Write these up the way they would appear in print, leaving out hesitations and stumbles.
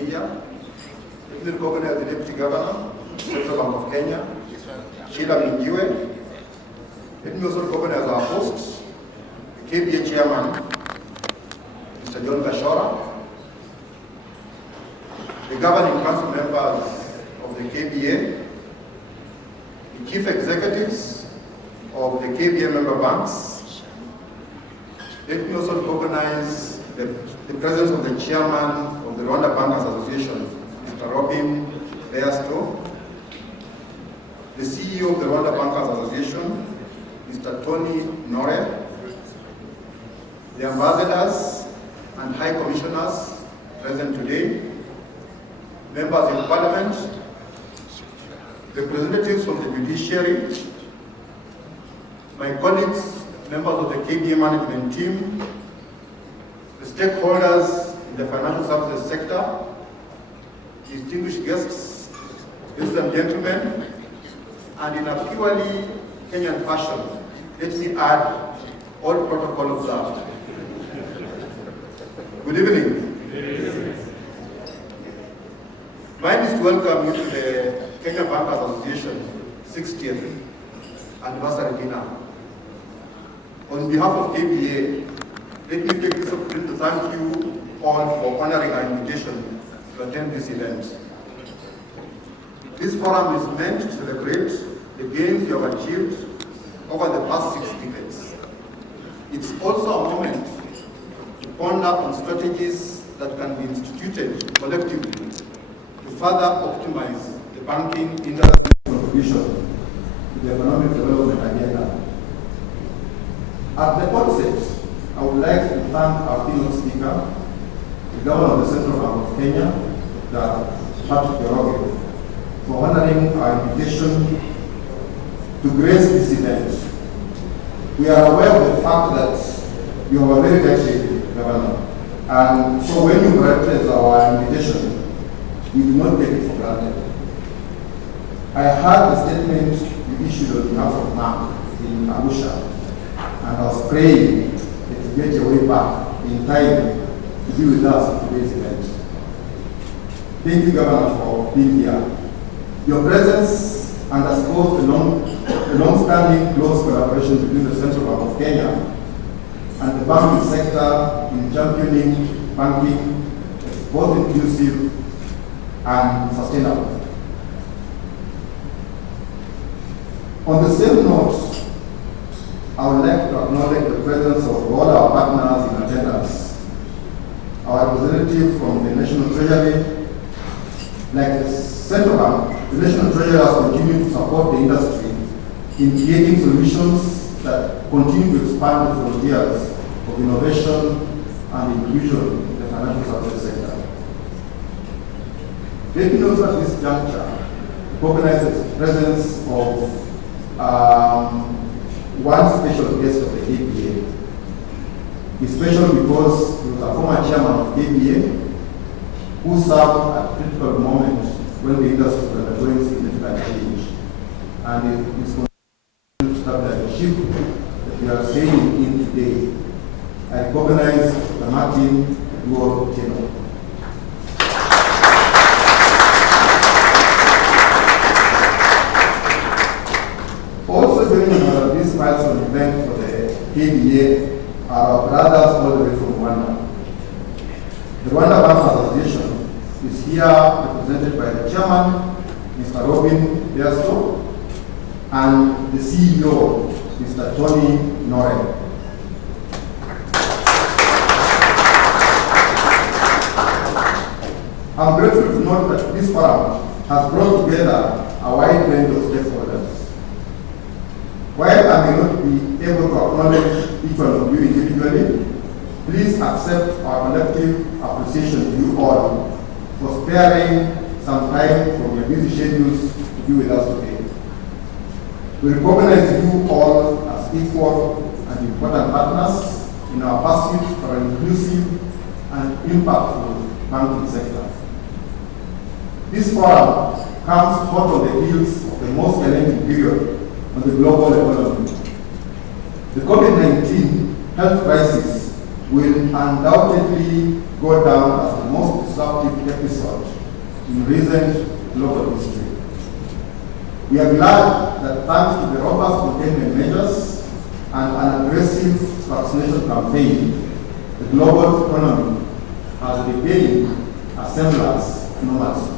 media. Let me recognize the Deputy Governor, Central Bank of Kenya, Sheila Minjiwe. Let me also recognize our host, the KBA Chairman, Mr. John Gashora, the Governing Council members of the KBA, the Chief Executives of the KBA member banks. Let me also recognize the presence of the Chairman of the Rwanda Bankers Association, Mr. Robin Beasto, the CEO of the Rwanda Bankers Association, Mr. Tony Nore, the ambassadors and high commissioners present today, members of Parliament, representatives from the judiciary, my colleagues, members of the KBA management team, the stakeholders in the financial services sector, distinguished guests, ladies and gentlemen, and in a purely Kenyan fashion, let me add, all protocol observed. Good evening. Mine is to welcome you to the Kenya Bankers Association 60th anniversary dinner. On behalf of KBA, let me take this opportunity to thank you all for honoring our invitation to attend this event. This forum is meant to celebrate the gains you have achieved over the past 6 decades. It's also a moment to ponder on strategies that can be instituted collectively to further optimize the banking industry's contribution to the economic development agenda. At the outset, I would like to thank our keynote speaker, the Governor of the Central Bank of Kenya, Dr. Patrick Njoroge, for honoring our invitation to grace this event. We are aware of the fact that you have a very dedicated Governor, and so when you granted our invitation, we do not take it for granted. I heard the statement you issued on behalf of Mark in Arusha, and I was praying that you get your way back in time to be with us at today's event. Thank you, Governor, for being here. Your presence underscores the long-standing close collaboration between the Central Bank of Kenya and the banking sector in championing banking both inclusive and sustainable. On the same note, I would like to acknowledge the presence of all our partners in attendance. Our representative from the National Treasury, like the Central Bank, the National Treasury has continued to support the industry in creating solutions that continue to expand the frontiers of innovation and inclusion in the financial services sector. Let me also at this juncture recognize the presence of one special guest of the KBA. He's special because he was a former chairman of KBA who served at a critical moment when the industry was undergoing significant change. And it's going to start the ship that we are sailing in today. I recognize the Martin Eduardo Teno. Also joining us at this milestone event for the KBA are our brothers all the way from Rwanda. The Rwanda Bankers Association is here represented by the chairman, Mr. Robin Beasto, and the CEO, Mr. Tony Nore. I'm grateful to note that this forum has brought together a wide range of stakeholders. While I may not be able to acknowledge each one of you individually, please accept our collective appreciation to you all for sparing some time from your busy schedules to be with us today. We recognize you all as equal and important partners in our pursuit for an inclusive and impactful banking sector. This forum comes hot on the heels of the most challenging period on the global economy. The COVID-19 health crisis will undoubtedly go down as the most disruptive episode in recent global history. We are glad that thanks to the robust containment measures and an aggressive vaccination campaign, the global economy has regained a semblance of normalcy.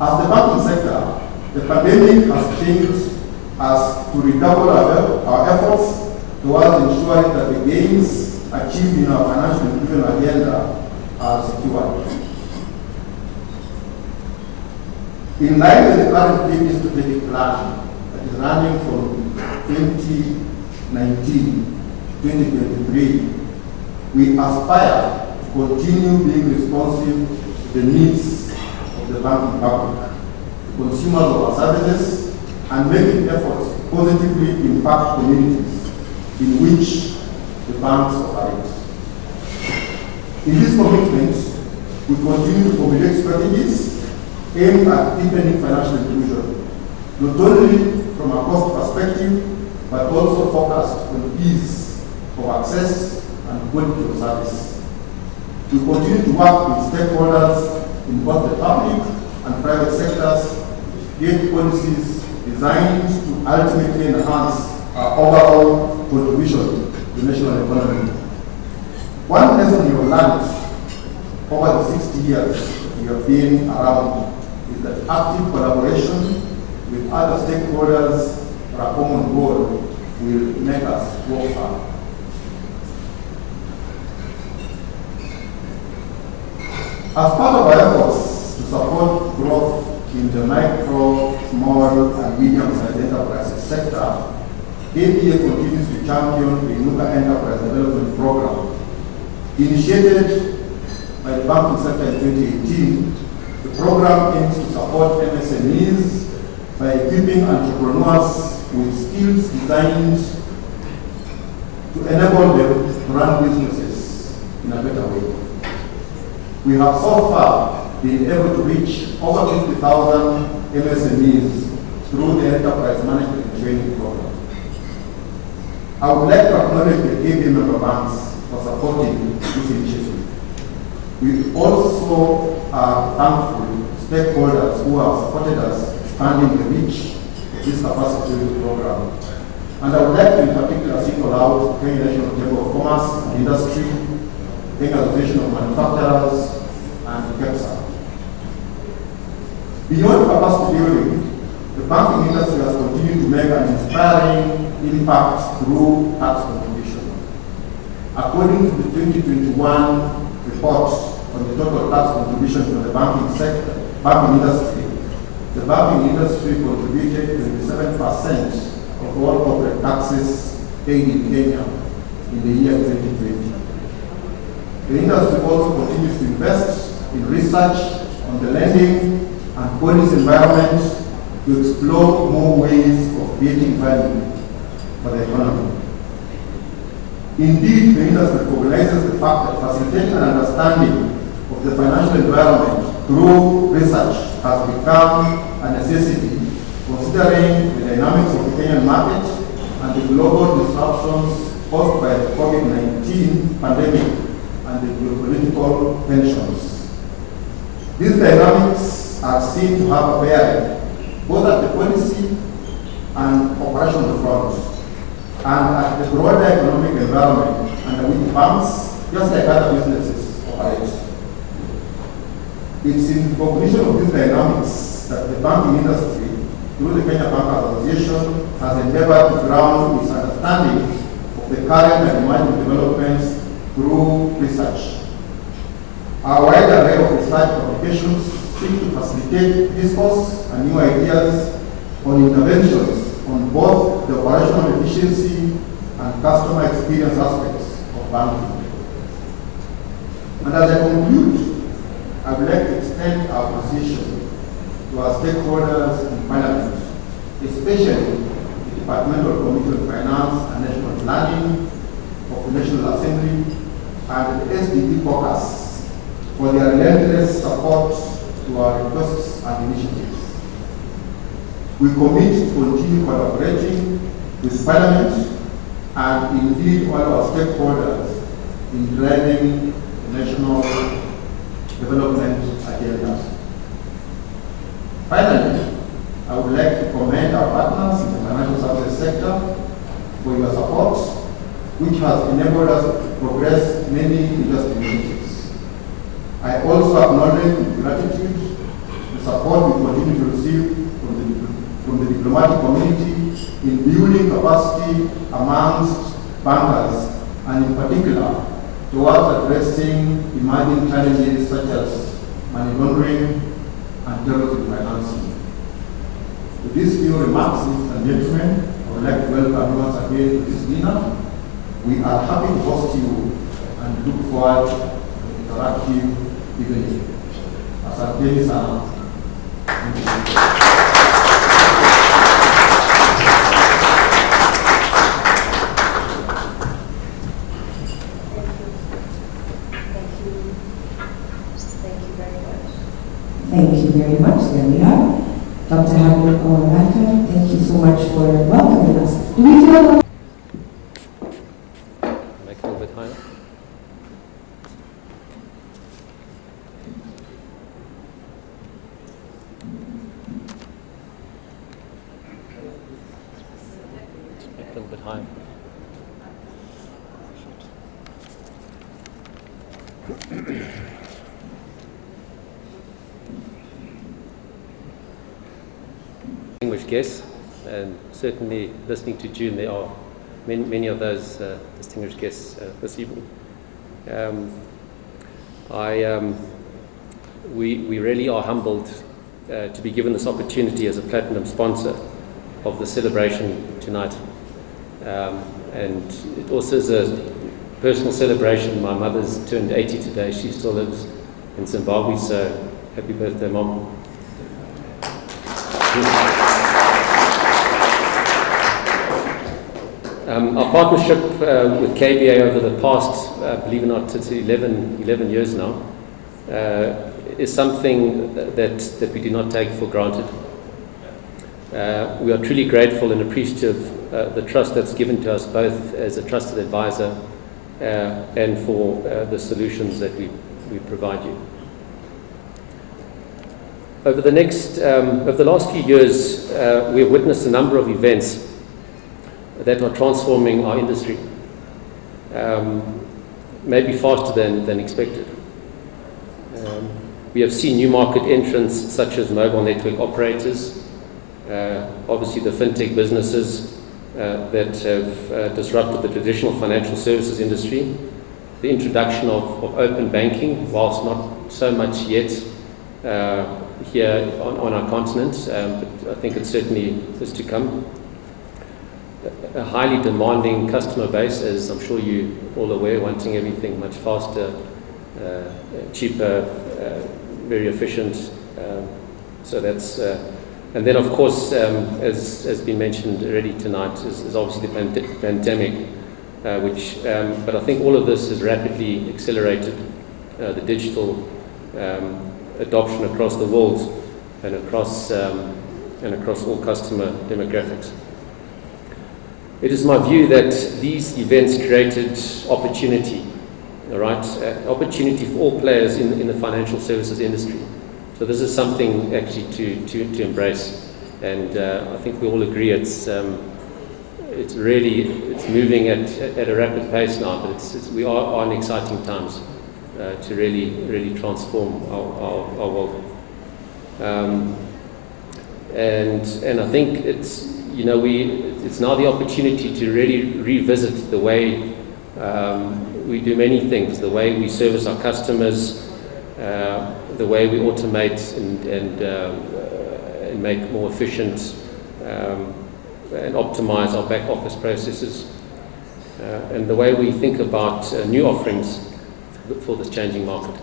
As the banking sector, the pandemic has changed us to redouble our efforts towards ensuring that the gains achieved in our financial inclusion agenda are secured. In line with the current previous strategic plan that is running from 2019 to 2023, we aspire to continue being responsive to the needs of the banking public, the consumers of our services, and making efforts to positively impact communities in which the banks operate. In this commitment, we continue to formulate strategies aimed at deepening financial inclusion, not only from a cost perspective, but also focused on ease of access and quality of service. We continue to work with stakeholders in both the public and private sectors to create policies designed to ultimately enhance our overall contribution to the national economy. One lesson we have learned over the 60 years we have been around is that active collaboration with other stakeholders for a common goal will make us go far. As part of our efforts to support growth in the micro, small, and medium-sized enterprises sector, KBA continues to champion the Inuka Enterprise Development Program. Initiated by the banking sector in 2018, the program aims to support MSMEs by equipping entrepreneurs with skills designed to enable them to run businesses in a better way. We have so far been able to reach over 50,000 MSMEs through the Enterprise Management and Training Program. I would like to acknowledge the KBA member banks for supporting this initiative. We also are thankful to stakeholders who have supported us expanding the reach of this capacity building program. And I would like to in particular single out Kenya National Chamber of Commerce and Industry, Kenya Association of Manufacturers, and KEPSA. Beyond capacity building, the banking industry has continued to make an inspiring impact through tax contribution. According to the 2021 report on the total tax contribution from the banking industry, the banking industry contributed 27% of all corporate taxes paid in Kenya in the year 2020. The industry also continues to invest in research on the lending and policy environment to explore more ways of creating value for the economy. Indeed, the industry recognizes the fact that facilitating an understanding of the financial environment through research has become a necessity, considering the dynamics of the Kenyan market and the global disruptions caused by the COVID-19 pandemic and the geopolitical tensions. These dynamics are seen to have a bearing both at the policy and operational front, and at the broader economic environment under which banks, just like other businesses, operate. It's in recognition of these dynamics that the banking industry, through the Kenya Bank Association, has endeavored to ground its understanding of the current and emerging developments through research. Our wide array of research publications seek to facilitate discourse and new ideas on interventions on both the operational efficiency and customer experience aspects of banking. And as I conclude, I would like to extend our position to our stakeholders in Parliament, especially the Departmental Committee on Finance and National Planning of the National Assembly and the SDP caucus for their relentless support to our requests and initiatives. We commit to continue collaborating with Parliament and indeed all our stakeholders in driving the national development agendas. Finally, I would like to commend our partners in the financial services sector for your support, which has enabled us to progress many industry initiatives. I also acknowledge with gratitude the support we continue to receive from the diplomatic community in building capacity amongst bankers, and in particular towards addressing emerging challenges such as money laundering and terrorism financing. With these few remarks, ladies and gentlemen, I would like to welcome you once again to this dinner. We are happy to host you and look forward to an interactive evening. Asanteni sana. Thank you very much. There we are. Dr. Hagrid Owamaka, thank you so much for welcoming us. Do we feel Make it a little bit higher. Just make it a little bit higher. Distinguished guests, and certainly listening to June, there are many of those distinguished guests this evening. We really are humbled to be given this opportunity as a platinum sponsor of the celebration tonight. And it also is a personal celebration. My mother's turned 80 today. She still lives in Zimbabwe, so happy birthday, Mom. Our partnership with KBA over the past, believe it or not, it's 11 years now, is something that we do not take for granted. We are truly grateful and appreciative of the trust that's given to us both as a trusted advisor and for the solutions that we provide you. Over the last few years, we have witnessed a number of events that are transforming our industry, maybe faster than expected. We have seen new market entrants such as mobile network operators, obviously the fintech businesses that have disrupted the traditional financial services industry, the introduction of open banking, whilst not so much yet here on our continent, but I think it certainly is to come. A highly demanding customer base, as I'm sure you're all aware, wanting everything much faster, cheaper, very efficient. So that's, and then of course, as has been mentioned already tonight, is obviously the pandemic, but I think all of this has rapidly accelerated the digital adoption across the world and across all customer demographics. It is my view that these events created opportunity, all right? Opportunity for all players in the financial services industry. So this is something actually to embrace, and I think we all agree it's moving at a rapid pace now, but we are in exciting times to really transform our world. And I think it's now the opportunity to really revisit the way we do many things, the way we service our customers, the way we automate and make more efficient and optimize our back office processes, and the way we think about new offerings for this changing market.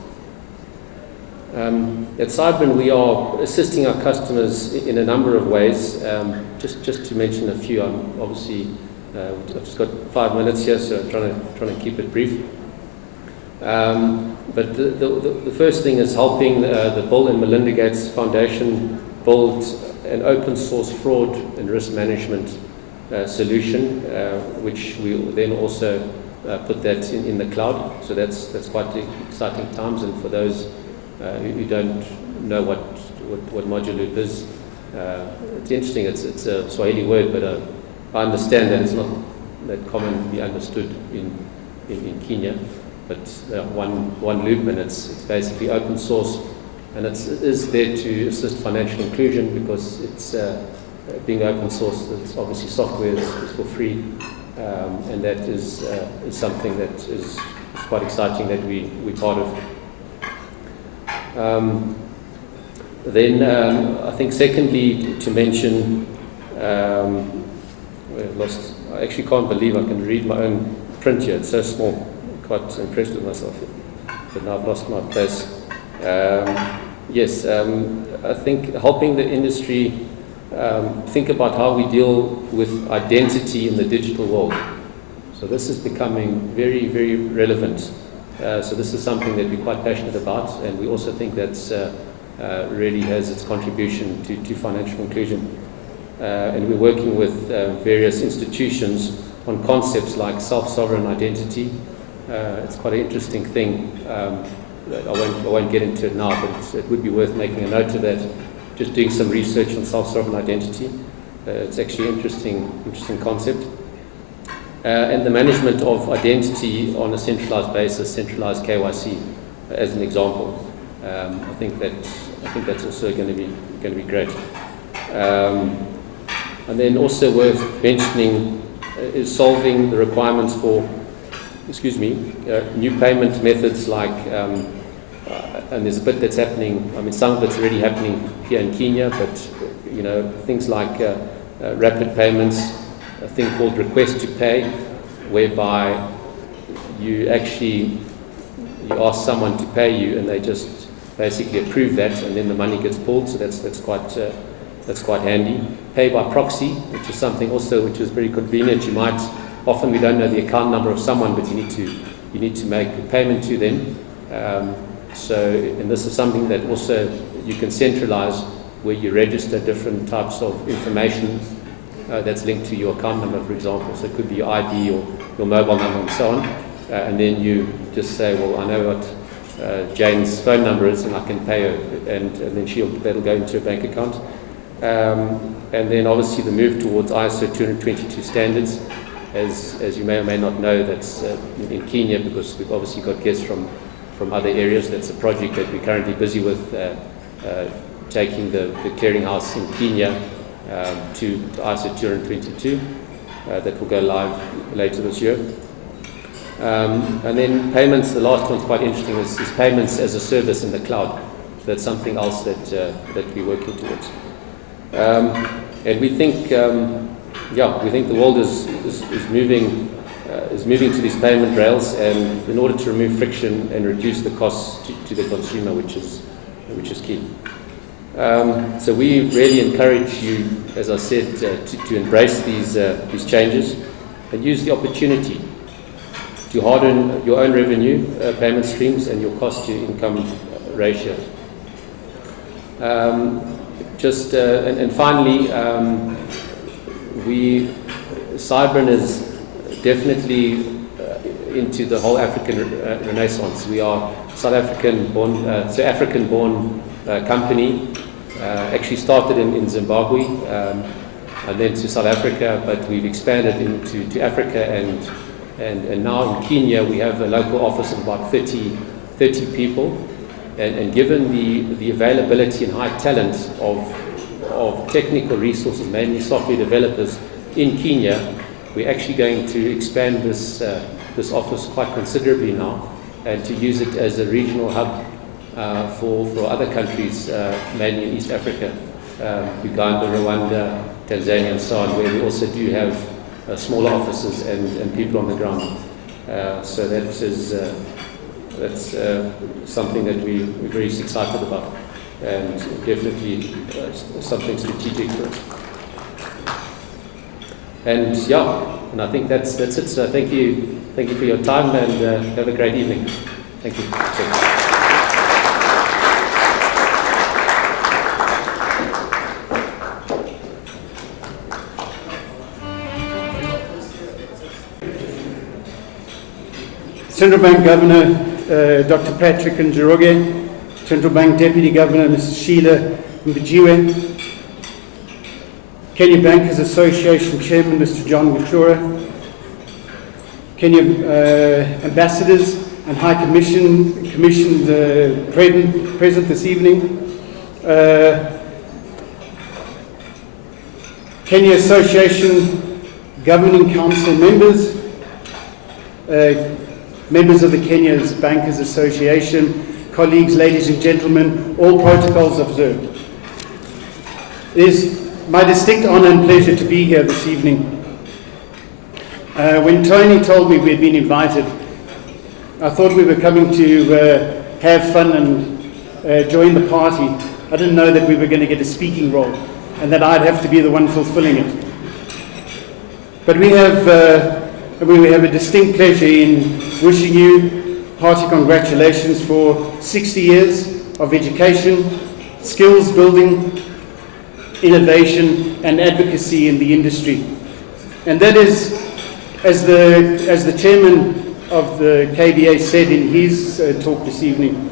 At Cybrin, we are assisting our customers in a number of ways. Just to mention a few, obviously I've just got 5 minutes here, so I'm trying to keep it brief. But the first thing is helping the Bill and Melinda Gates Foundation build an open source fraud and risk management solution, which we will then also put that in the cloud. So that's quite exciting times, and for those who don't know what modular loop is. It's interesting, it's a Swahili word, but I understand that it's not that commonly understood in Kenya. But one loop, and it's basically open source, and it is there to assist financial inclusion because it's being open source. It's obviously software is for free, and that is something that is quite exciting that we're part of. Then I think secondly to mention, I actually can't believe I can read my own print here. It's so small. Quite impressed with myself, but now I've lost my place. Yes, I think helping the industry think about how we deal with identity in the digital world. So this is becoming very, very relevant. So this is something that we're quite passionate about, and we also think that's really has its contribution to financial inclusion. And we're working with various institutions on concepts like self-sovereign identity. It's quite an interesting thing. I won't get into it now, but it would be worth making a note of that. Just doing some research on self-sovereign identity. It's actually an interesting concept. And the management of identity on a centralized basis, centralized KYC, as an example. I think that's also going to be great. And then also worth mentioning is solving the requirements for new payment methods like, and there's a bit that's happening, some of it's already happening here in Kenya, but, things like rapid payments, a thing called request to pay, whereby you ask someone to pay you and they just basically approve that and then the money gets pulled, so that's quite handy. Pay by proxy, which is something also which is very convenient. Often we don't know the account number of someone, but you need to make a payment to them. And this is something that also you can centralize, where you register different types of information that's linked to your account number, for example. So it could be your ID or your mobile number and so on. And then you just say, well, I know what Jane's phone number is and I can pay her, and then that'll go into a bank account. And then obviously the move towards ISO 222 standards. As you may or may not know, that's in Kenya, because we've obviously got guests from other areas. That's a project that we're currently busy with, taking the clearinghouse in Kenya to ISO 222. That will go live later this year. And then payments, the last one's quite interesting, is payments as a service in the cloud. So that's something else that we're working towards. And we think the world is moving to these payment rails, and in order to remove friction and reduce the costs to the consumer, which is key. So we really encourage you, as I said, to embrace these changes and use the opportunity to harden your own revenue payment streams and your cost to income ratio. And finally, Cybrin is definitely into the whole African renaissance. We are African-born company. Actually started in Zimbabwe and then to South Africa, but we've expanded into Africa, and now in Kenya we have a local office of about 30 people. And given the availability and high talent of technical resources, mainly software developers in Kenya, we're actually going to expand this office quite considerably now, and to use it as a regional hub for other countries, mainly in East Africa, Uganda, Rwanda, Tanzania, and so on, where we also do have smaller offices and people on the ground. So that's something that we're very excited about, and definitely something strategic for us. And I think that's it. So thank you for your time, and have a great evening. Thank you. Central Bank Governor Dr. Patrick Njoroge, Central Bank Deputy Governor, Mrs. Sheila Mbijiwe, Kenya Bankers Association Chairman, Mr. John Wachura, Kenya Ambassadors and High Commissioned present this evening, Kenya Association Governing Council members, members of the Kenya's Bankers Association, colleagues, ladies and gentlemen, all protocols observed. It is my distinct honor and pleasure to be here this evening. When Tony told me we had been invited, I thought we were coming to have fun and join the party. I didn't know that we were going to get a speaking role and that I'd have to be the one fulfilling it. But we have a distinct pleasure in wishing you hearty congratulations for 60 years of education, skills building, innovation and advocacy in the industry. And that is, as the chairman of the KBA said in his talk this evening,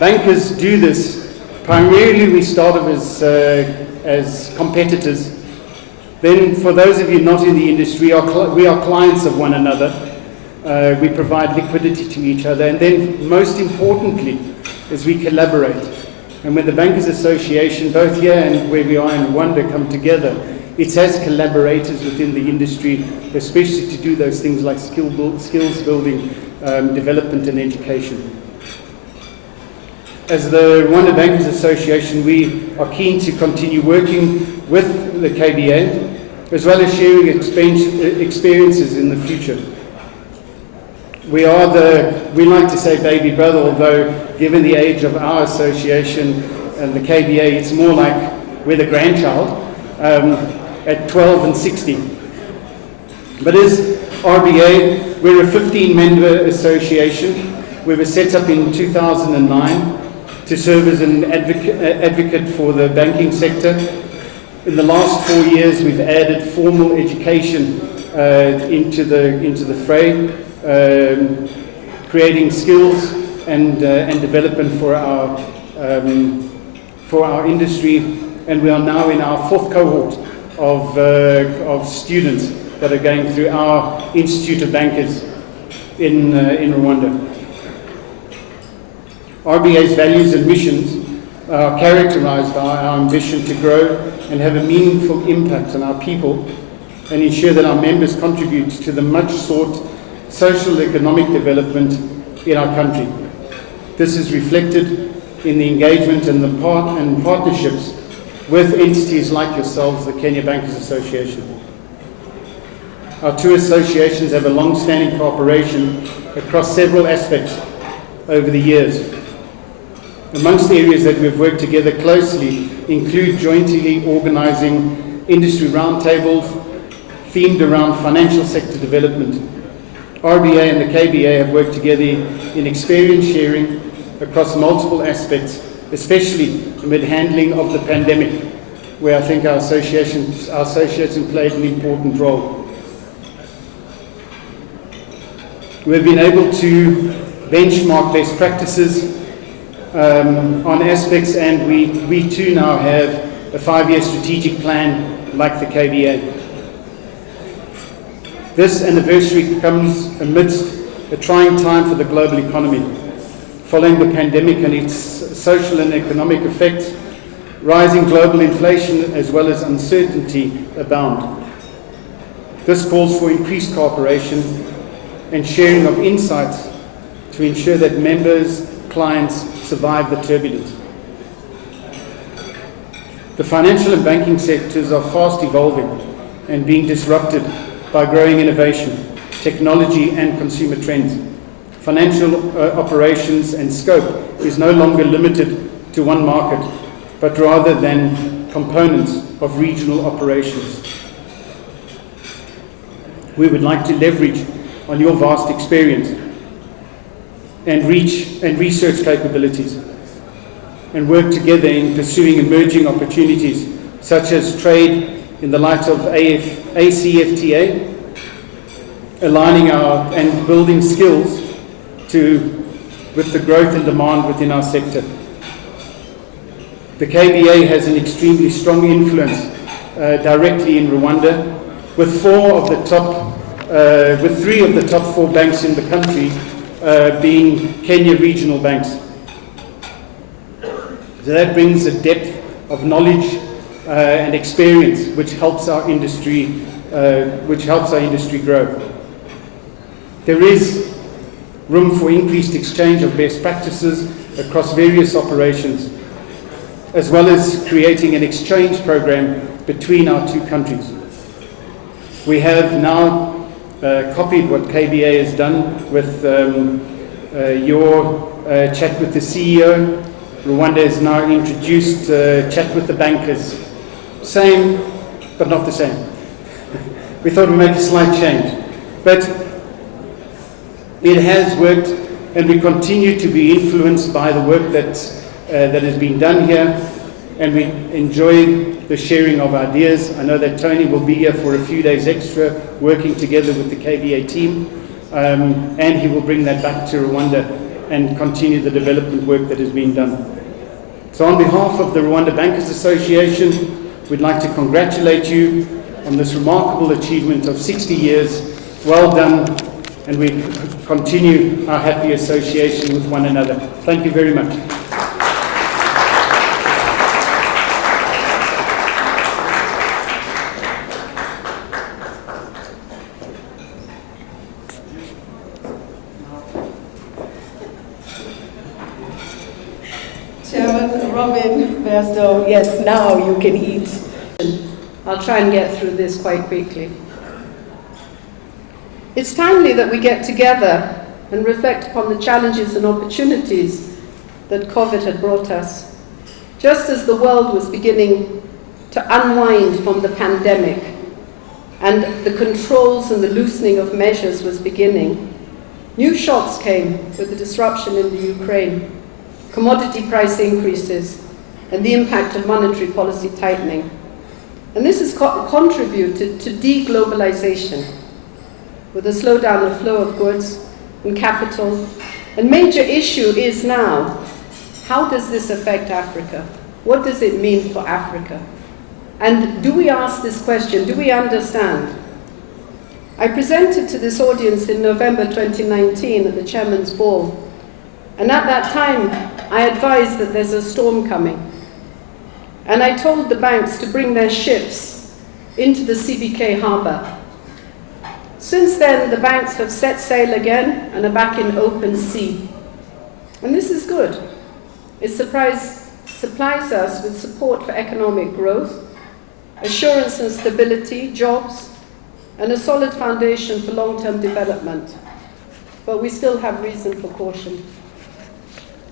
bankers do this. Primarily we start off as competitors. Then for those of you not in the industry, we are clients of one another. We provide liquidity to each other. And then most importantly is we collaborate. And when the Bankers Association, both here and where we are in Rwanda, come together, it's as collaborators within the industry, especially to do those things like skills building, development and education. As the Rwanda Bankers Association, we are keen to continue working with the KBA, as well as sharing experiences in the future. We like to say baby brother, although given the age of our association and the KBA, it's more like we're the grandchild at 12 and 60. But as RBA, we're a 15-member association. We were set up in 2009 to serve as an advocate for the banking sector. In the last 4 years, we've added formal education into the fray, creating skills and development for our industry, and we are now in our 4th cohort of students that are going through our Institute of Bankers in Rwanda. RBA's values and missions are characterized by our ambition to grow and have a meaningful impact on our people and ensure that our members contribute to the much sought social economic development in our country. This is reflected in the engagement and partnerships with entities like yourselves, the Kenya Bankers Association. Our two associations have a long-standing cooperation across several aspects over the years. Amongst the areas that we've worked together closely include jointly organizing industry roundtables themed around financial sector development. RBA and the KBA have worked together in experience sharing across multiple aspects, especially amid handling of the pandemic, where I think our association played an important role. We've been able to benchmark best practices on aspects, and we too now have a 5-year strategic plan like the KBA. This anniversary comes amidst a trying time for the global economy. Following the pandemic and its social and economic effects, rising global inflation as well as uncertainty abound. This calls for increased cooperation and sharing of insights to ensure that members, clients survive the turbulence. The financial and banking sectors are fast evolving and being disrupted by growing innovation, technology and consumer trends. Financial operations and scope is no longer limited to one market, but rather than components of regional operations. We would like to leverage on your vast experience and reach and research capabilities and work together in pursuing emerging opportunities such as trade in the light of ACFTA, aligning and building skills to with the growth and demand within our sector. The KBA has an extremely strong influence directly in Rwanda, with three of the top 4 banks in the country being Kenya regional banks. So that brings a depth of knowledge and experience which helps our industry grow. There is room for increased exchange of best practices across various operations, as well as creating an exchange program between our 2 countries. We have now copied what KBA has done with your chat with the CEO. Rwanda has now introduced chat with the bankers. Same, but not the same. We thought we'd make a slight change. But it has worked, and we continue to be influenced by the work that has been done here, and we enjoy the sharing of ideas. I know that Tony will be here for a few days extra, working together with the KBA team, and he will bring that back to Rwanda and continue the development work that has been done. So on behalf of the Rwanda Bankers Association, we'd like to congratulate you on this remarkable achievement of 60 years. Well done, and we continue our happy association with one another. Thank you very much. Chairman Robin Bairstow, yes, now you can eat. I'll try and get through this quite quickly. It's timely that we get together and reflect upon the challenges and opportunities that COVID had brought us. Just as the world was beginning to unwind from the pandemic and the controls and the loosening of measures was beginning, new shocks came with the disruption in the Ukraine, commodity price increases, and the impact of monetary policy tightening. And this has contributed to deglobalization, with a slowdown of flow of goods and capital. A major issue is now, how does this affect Africa? What does it mean for Africa? And do we ask this question? Do we understand? I presented to this audience in November 2019 at the Chairman's Ball, and at that time, I advised that there's a storm coming. And I told the banks to bring their ships into the CBK harbour. Since then, the banks have set sail again and are back in open sea. And this is good. It supplies us with support for economic growth, assurance and stability, jobs, and a solid foundation for long-term development. But we still have reason for caution.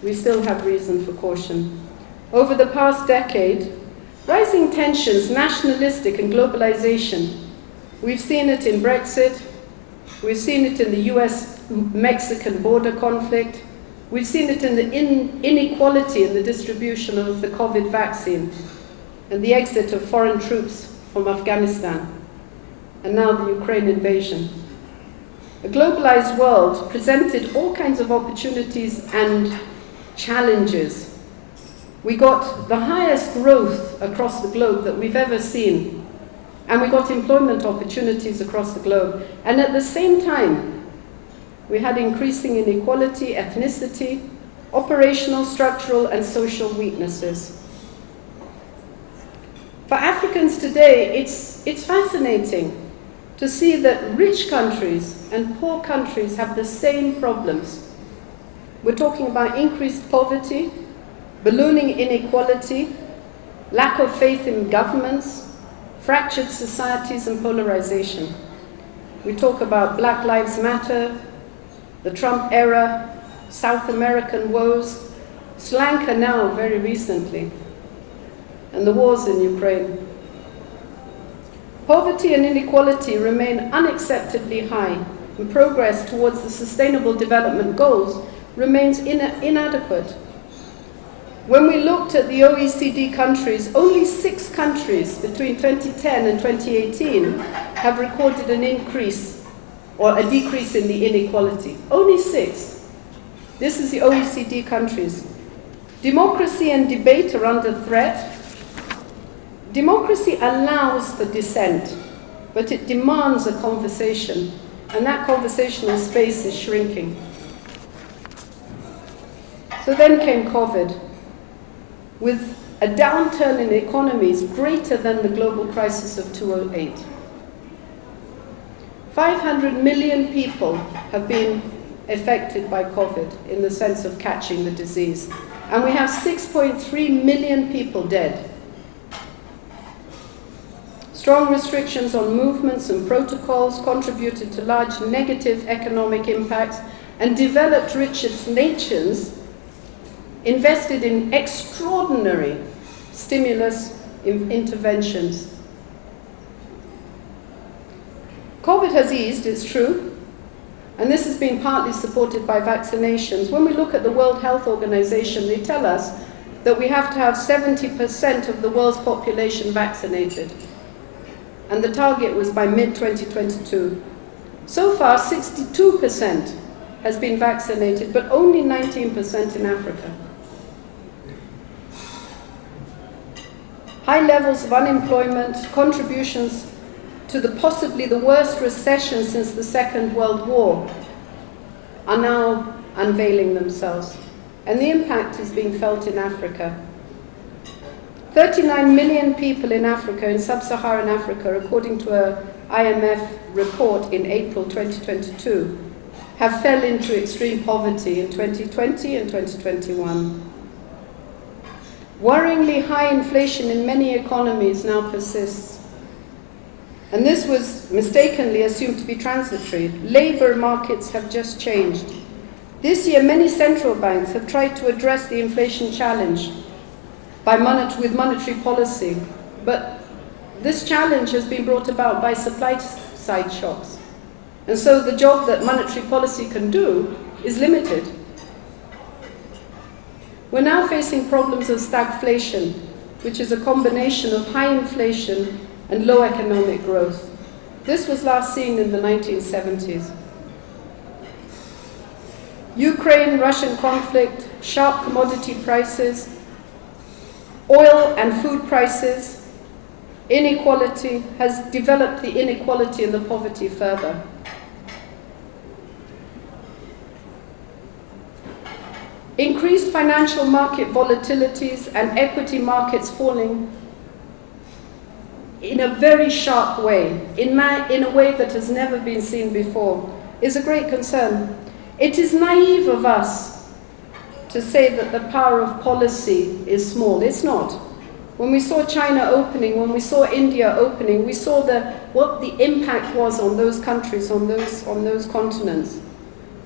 We still have reason for caution. Over the past decade, rising tensions, nationalistic and globalization, we've seen it in Brexit, we've seen it in the US-Mexican border conflict, we've seen it in the inequality in the distribution of the COVID vaccine, and the exit of foreign troops from Afghanistan, and now the Ukraine invasion. A globalized world presented all kinds of opportunities and challenges. We got the highest growth across the globe that we've ever seen, and we got employment opportunities across the globe. And at the same time, we had increasing inequality, ethnicity, operational, structural, and social weaknesses. For Africans today, it's fascinating to see that rich countries and poor countries have the same problems. We're talking about increased poverty, ballooning inequality, lack of faith in governments, fractured societies, and polarization. We talk about Black Lives Matter, the Trump era, South American woes, Sri Lanka now very recently, and the wars in Ukraine. Poverty and inequality remain unacceptably high, and progress towards the Sustainable Development Goals remains inadequate. When we looked at the OECD countries, only 6 countries between 2010 and 2018 have recorded an increase or a decrease in the inequality. Only 6. This is the OECD countries. Democracy and debate are under threat. Democracy allows for dissent, but it demands a conversation, and that conversational space is shrinking. So then came COVID, with a downturn in economies greater than the global crisis of 2008. 500 million people have been affected by COVID in the sense of catching the disease. And we have 6.3 million people dead. Strong restrictions on movements and protocols contributed to large negative economic impacts, and developed richest nations invested in extraordinary stimulus interventions. COVID has eased, it's true, and this has been partly supported by vaccinations. When we look at the World Health Organization, they tell us that we have to have 70% of the world's population vaccinated. And the target was by mid-2022. So far, 62% has been vaccinated, but only 19% in Africa. High levels of unemployment, contributions to possibly the worst recession since the Second World War are now unveiling themselves. And the impact is being felt in Africa. 39 million people in Africa, in sub-Saharan Africa, according to an IMF report in April 2022, have fell into extreme poverty in 2020 and 2021. Worryingly high inflation in many economies now persists. And this was mistakenly assumed to be transitory. Labor markets have just changed. This year, many central banks have tried to address the inflation challenge with monetary policy, but this challenge has been brought about by supply-side shocks. And so the job that monetary policy can do is limited. We're now facing problems of stagflation, which is a combination of high inflation and low economic growth. This was last seen in the 1970s. Ukraine-Russian conflict, sharp commodity prices, oil and food prices, inequality has developed the inequality and the poverty further. Increased financial market volatilities and equity markets falling in a very sharp way, in a way that has never been seen before, is a great concern. It is naive of us to say that the power of policy is small. It's not. When we saw China opening, when we saw India opening, we saw what the impact was on those countries, on those continents.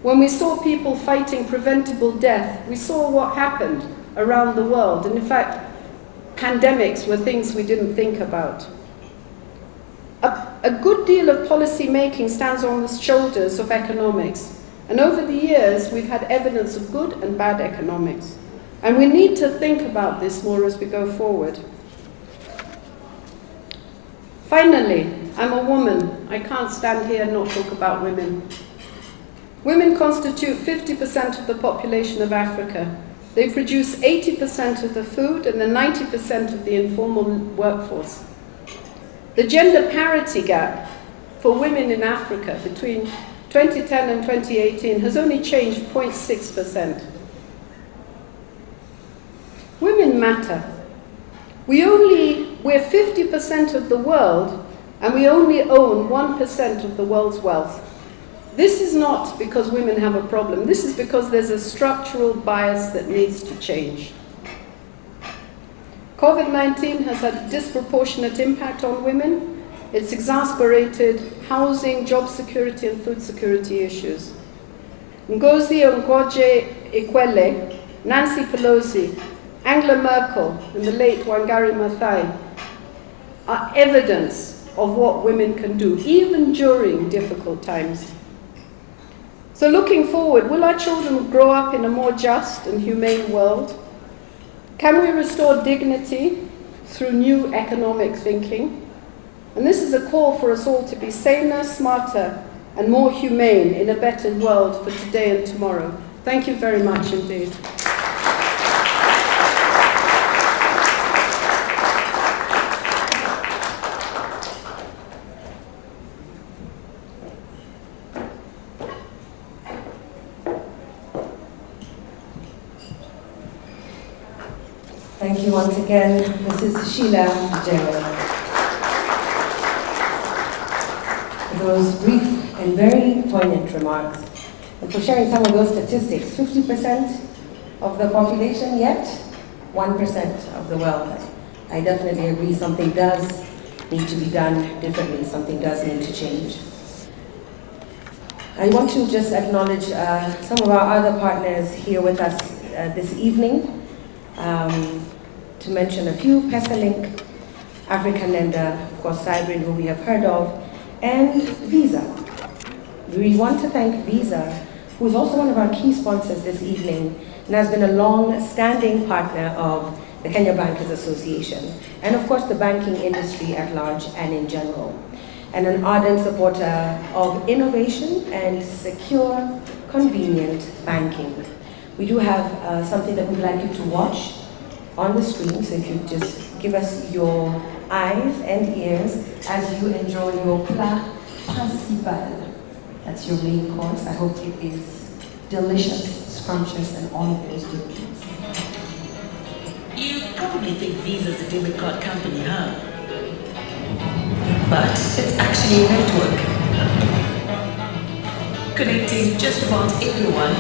When we saw people fighting preventable death, we saw what happened around the world. And in fact, pandemics were things we didn't think about. A good deal of policy making stands on the shoulders of economics. And over the years, we've had evidence of good and bad economics. And we need to think about this more as we go forward. Finally, I'm a woman. I can't stand here and not talk about women. Women constitute 50% of the population of Africa. They produce 80% of the food and then 90% of the informal workforce. The gender parity gap for women in Africa between 2010 and 2018 has only changed 0.6%. Women matter. We're 50% of the world, and we only own 1% of the world's wealth. This is not because women have a problem. This is because there's a structural bias that needs to change. COVID-19 has had a disproportionate impact on women. It's exacerbated housing, job security, and food security issues. Ngozi Okonjo-Iweala, Nancy Pelosi, Angela Merkel, and the late Wangari Maathai are evidence of what women can do, even during difficult times. So looking forward, will our children grow up in a more just and humane world? Can we restore dignity through new economic thinking? And this is a call for us all to be saner, smarter, and more humane in a better world for today and tomorrow. Thank you very much indeed. Thank you once again, Mrs. Sheila Jared, for those brief and very poignant remarks, and for sharing some of those statistics. 50% of the population, yet 1% of the wealth. I definitely agree something does need to be done differently, something does need to change. I want to just acknowledge some of our other partners here with us this evening. To mention a few: Pesalink, African Lender, of course Cybrin, who we have heard of, and Visa. We want to thank Visa, who is also one of our key sponsors this evening and has been a long-standing partner of the Kenya Bankers Association, and of course the banking industry at large and in general, and an ardent supporter of innovation and secure, convenient banking. We do have something that we'd like you to watch on the screen, so if you just give us your eyes and ears as you enjoy your plat principal. That's your main course. I hope it is delicious, scrumptious, and all of those good things. You probably think Visa's a debit card company, huh? But it's actually a network, connecting just about everyone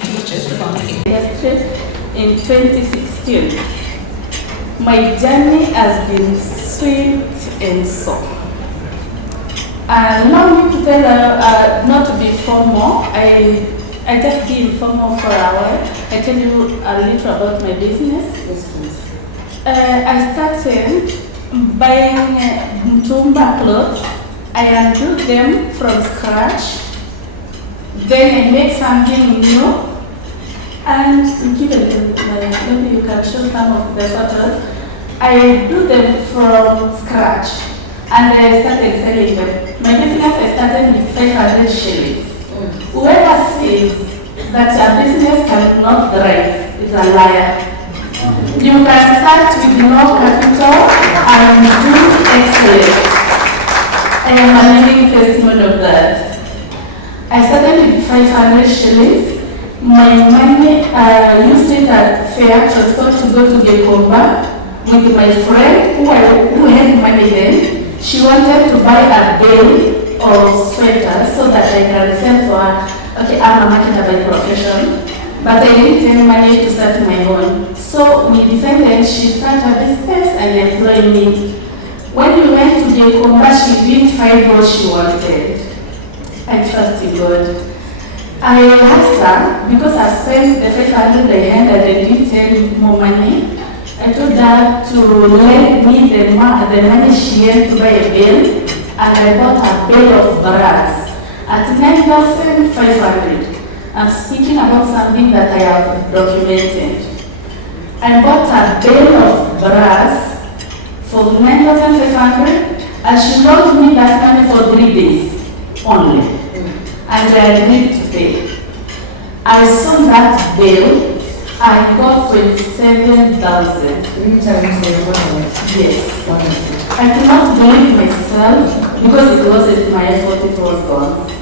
to just about everyone. In 2016, my journey has been sweet and sour. Allow me to tell not to be formal. I just be informal for a while. I tell you a little about my business. Yes, please. I started buying Mtumba clothes. I undo them from scratch. Then I make something new. And given maybe you can show some of the photos, I do them from scratch. And I started selling them. My business I started with 500 shillings. Whoever says that a business cannot thrive is a liar. You can start with no capital and do excellent. I am a living testimony of that. I started with 500 shillings. My money, I used it as fare transport to go to Gekomba with my friend who had money then. She wanted to buy a bale of sweaters so that I can sell for her. Okay, I'm a marketer by profession, but I didn't have money to start my own. So we decided she started a business and employed me. When we went to Gekomba, she didn't find what she wanted. I trust in God. I asked her, because I spent the 500 I had and I didn't have more money, I told her to lend me the money she had to buy a bill, and I bought a bill of brass at 9,500. I'm speaking about something that I have documented. I bought a bill of brass for 9,500, and she loaned me that money for 3 days only. And I agreed to pay. I sold that bill. I got 27,000. 3 times the amount. Yes. Wonderful. I could not believe myself because it wasn't my effort, it was God's.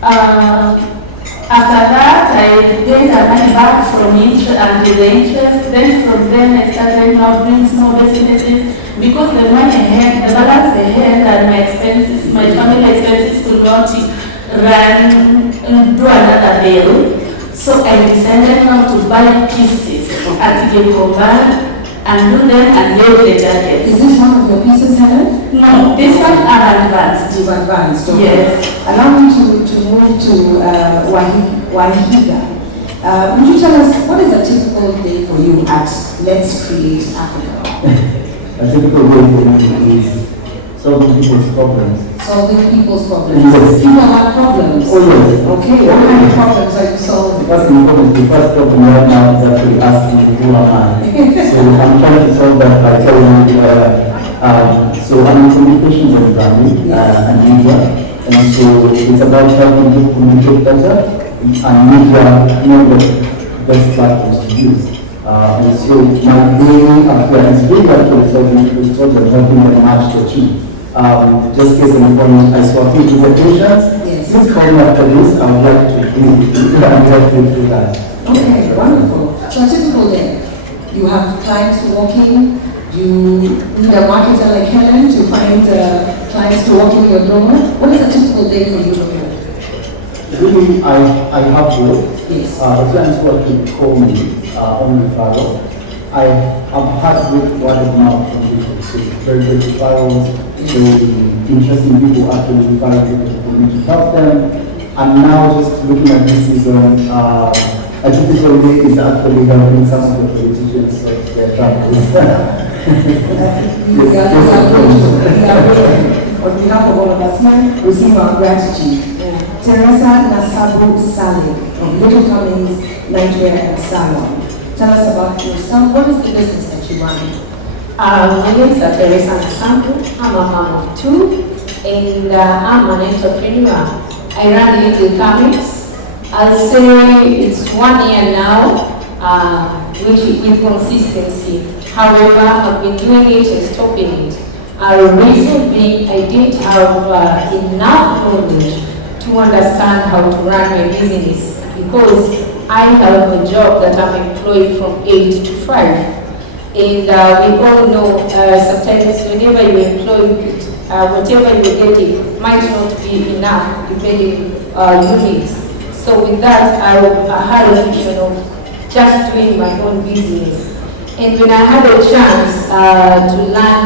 After that, I paid the money back from interest and the interest. Then from then I started now doing small businesses because the money I had, the balance I had, and my expenses, my family expenses could not run do another bill. So I decided now to buy pieces at Gekomba and do them and label the jackets. Is this one of your pieces, Helen? No, this one are advanced. You've advanced, okay. Yes. Allow me to move to Wahiga. Would you tell us, what is a typical day for you at Let's Create Africa? A typical day for me is solving people's problems. Solving people's problems? Yes. People have problems? Oh yes. Okay, what kind of problems are you solving? The first problem right now is actually asking who am I? So I'm trying to solve that by telling you, so I'm in communications and branding and media, and so it's about helping you communicate better media, the best platforms to use. And so my daily appearance really actually told them helping them match the two. Just case in point, I saw a few presentations. Yes. Please call me after this. I would like to do that. Okay, wonderful. So a typical day, you have clients walking. You need a marketer like Helen to find clients to walk in your door. What is a typical day for you? Really, I have both. Yes. The clients who actually call me on referral. I have had good word of mouth from people, so very good referrals, very interesting people actually referring people for me to help them. And now just looking at this season, a typical day is actually helping some of the politicians solve their troubles. On behalf of all of us here, receive our gratitude. Teresa Nasabu Saleh of Little Cummings Nightwear and Salon. Tell us about yourself. What is the business that you run? My name is Teresa Nasabu. I'm a mom of two, and I'm an entrepreneur. I run Little Cummings. I'll say it's 1 year now, with consistency. However, I've been doing it and stopping it. Reason being, I didn't have enough knowledge to understand how to run my business, because I have a job that I'm employed from 8 to 5. And we all know sometimes whenever you employ, whatever you're getting might not be enough depending your needs. So with that, I had a vision of just doing my own business. And when I had a chance to learn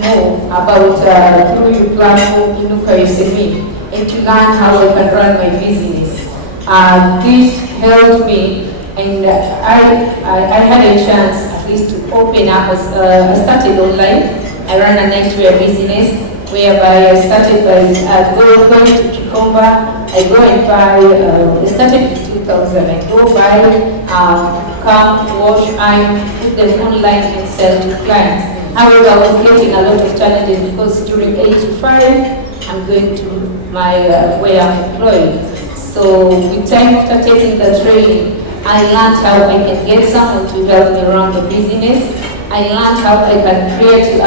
more about through your platform, Inuka SME, and to learn how I can run my business, this helped me, and I had a chance at least to open up. I started online. I ran a nightwear business whereby I started by going to Kikomba. I go and buy, I started in 2000. I go buy, come, wash, iron, put them online and sell to clients. However, I was getting a lot of challenges because during 8 to 5, I'm going to my where I'm employed. So with time after taking the training, I learned how I can get someone to help me run the business. I learned how I can create a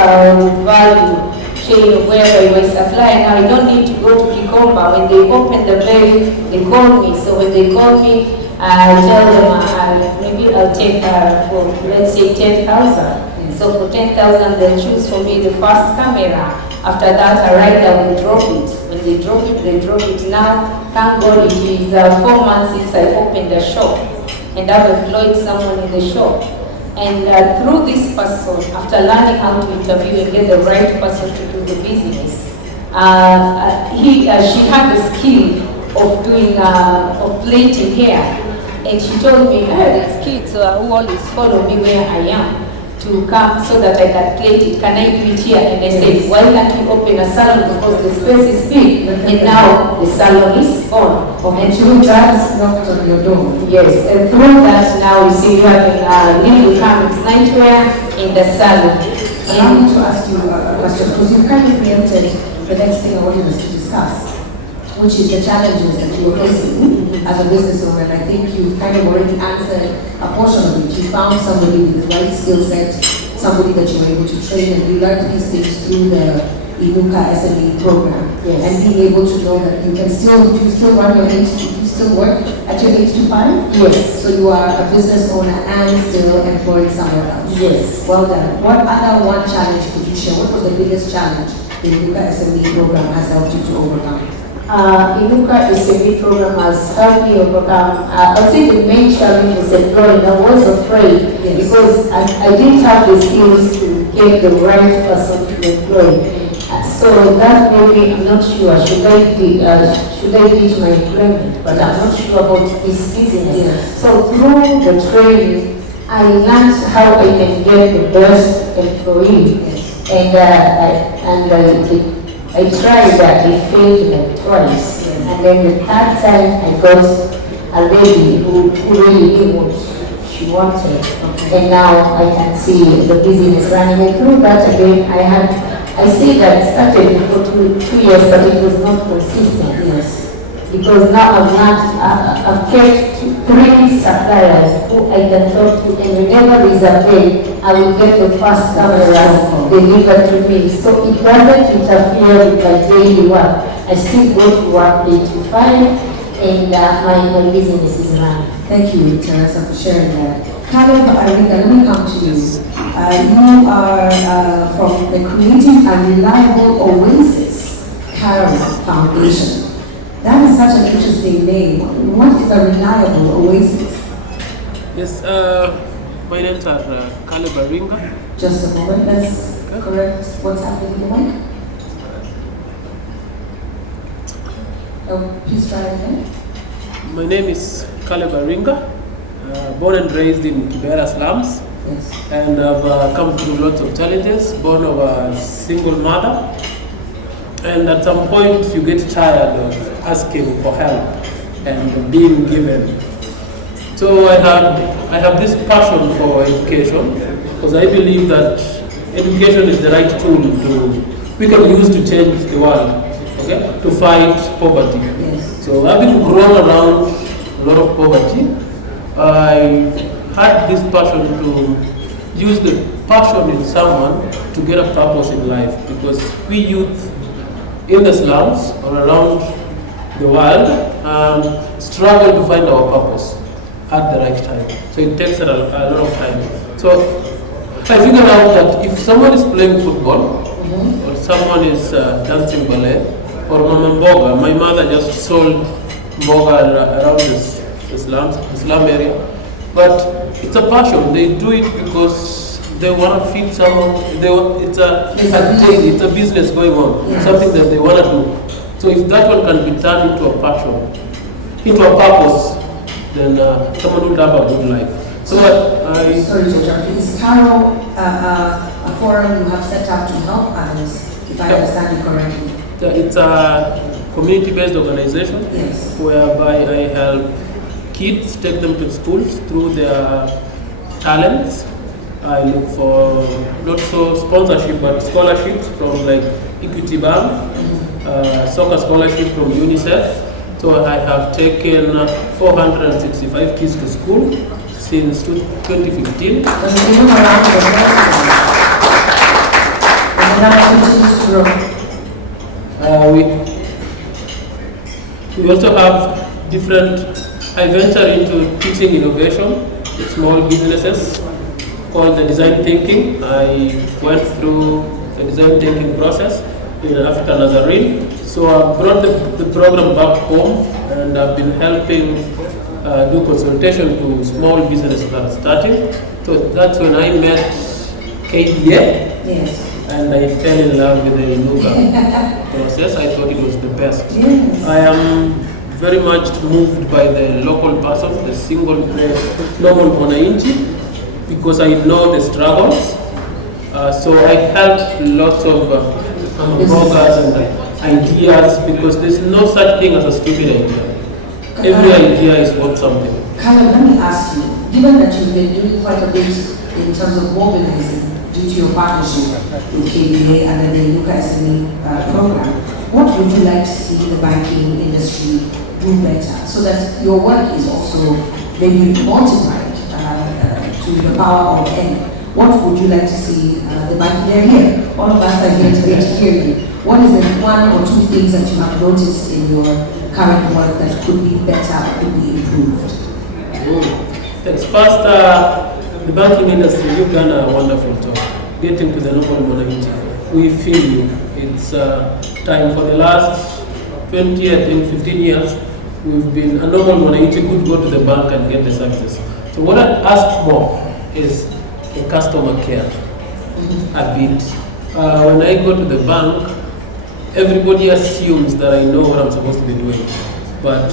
value chain whereby my supplier, now I don't need to go to Kikomba. When they open the bay, they call me. So when they call me, I tell them maybe I'll take for, let's say, 10,000. So for 10,000, they choose for me the first camera. After that, a rider will drop it. When they drop it, they drop it. Now, thank God it is 4 months since I opened the shop. And I've employed someone in the shop. And through this person, after learning how to interview and get the right person to do the business, she had the skill of doing, of plaiting hair. And she told me, these kids who always follow me where I am, to come so that I can plate it. Can I do it here? And I said, why can't we open a salon, because the space is big, and now the salon is on. And through that, knocked on your door. Yes, and through that now we see you having Little Cummings Nightwear in the salon. Allow me to ask you a question, because you've kind of preempted the next thing I wanted us to discuss, which is the challenges that you are facing as a business owner. And I think you've kind of already answered a portion of it. You found somebody with the right skill set, somebody that you were able to train, and you learned these things through the Inuka SME program. Yes. And being able to know that you can still run your 8 you still work at your 8 to 5? Yes. So you are a business owner and still employed somewhere else? Yes. Well done. What other one challenge could you share? What was the biggest challenge the Inuka SME program has helped you to overcome? Inuka SME program has helped me overcome, I'll say the main challenge was employing. I was afraid because I didn't have the skills to get the right person to employ. So that maybe, I'm not sure, should I ditch my employment, but I'm not sure about this business. Yes. So through the training, I learned how I can get the best employee. Yes. I tried that, I failed like twice. Yes. And then the third time I got a lady who really knew what she wanted. Okay. And now I can see the business running. And through that again, I see that started for two years, but it was not consistent. Yes. because now I've kept 3 suppliers who I can talk to, and whenever there is a bill, I will get the first cameras delivered to me. So it doesn't interfere with my daily work. I still go to work 8 to 5, and my business is run. Thank you, Teresa, for sharing that. Caleb, let me come to you. You are from the Creating a Reliable Oasis Carol Foundation. That is such an interesting name. What is a reliable oasis? Yes, my names are Caleb Aringa. Just a moment, let's correct what's happening in the mic. Oh, please try again. My name is Caleb Aringa, born and raised in KBA slums. Yes. And I've come through lots of challenges, born of a single mother. And at some point you get tired of asking for help and being given. So I have this passion for education, because I believe that education is the right tool we can use to change the world, okay? To fight poverty. Yes. So having grown around a lot of poverty, I had this passion to use the passion in someone to get a purpose in life, because we youth in the slums or around the world struggle to find our purpose at the right time. So it takes a lot of time. So I figured out that if someone is playing football, or someone is dancing ballet, or Mama Mboga, my mother just sold Mboga around the slum area, but it's a passion. They do it because they want to feed someone. It's a business going on, yes. Something that they want to do. So if that one can be turned into a passion, into a purpose, then someone will have a good life. So sorry to interrupt. Is Carol a forum you have set up to help others, if I understand you correctly? It's a community-based organization, yes, whereby I help kids, take them to schools through their talents. I look for not so sponsorship but scholarships from like Equity Bank, soccer scholarship from UNICEF. So I have taken 465 kids to school since 2015. We also have different, I venture into teaching innovation, small businesses, called the design thinking. I went through the design thinking process in Africa Nazarene. So I brought the program back home, and I've been helping do consultation to small businesses that are starting. So that's when I met KBA, yes, and I fell in love with the Nuga process. I thought it was the best. Yes. I am very much moved by the local person, the single normal Mwananchi, because I know the struggles. So I help lots of bloggers and ideas, because there's no such thing as a stupid idea. Every idea is worth something. Carol, let me ask you, given that you've been doing quite a bit in terms of mobilizing due to your partnership with KBA and the Luka SME program, what would you like to see the banking industry do better so that your work is also maybe multiplied to the power of N? What would you like to see the banking? They're here. All of us are here today to hear you. What is the 1 or 2 things that you have noticed in your current work that could be better, could be improved? Thanks. First, the banking industry, you've done a wonderful job getting to the normal Mwananchi. We feel you. It's time. For the last 20, I think 15 years, we've been a normal Mwananchi could go to the bank and get the services. So what I ask more is the customer care a bit. When I go to the bank, everybody assumes that I know what I'm supposed to be doing, but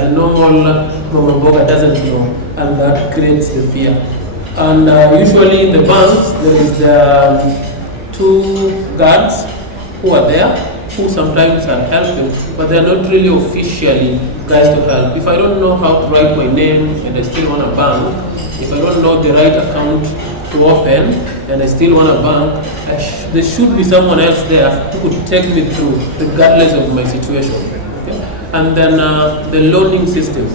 the normal Mama Mboga doesn't know, and that creates the fear. And usually in the banks, there is the 2 guards who are there, who sometimes are helping, but they are not really officially guys to help. If I don't know how to write my name and I still want a bank, if I don't know the right account to open and I still want a bank, there should be someone else there who could take me through regardless of my situation. Okay? and then the loaning system.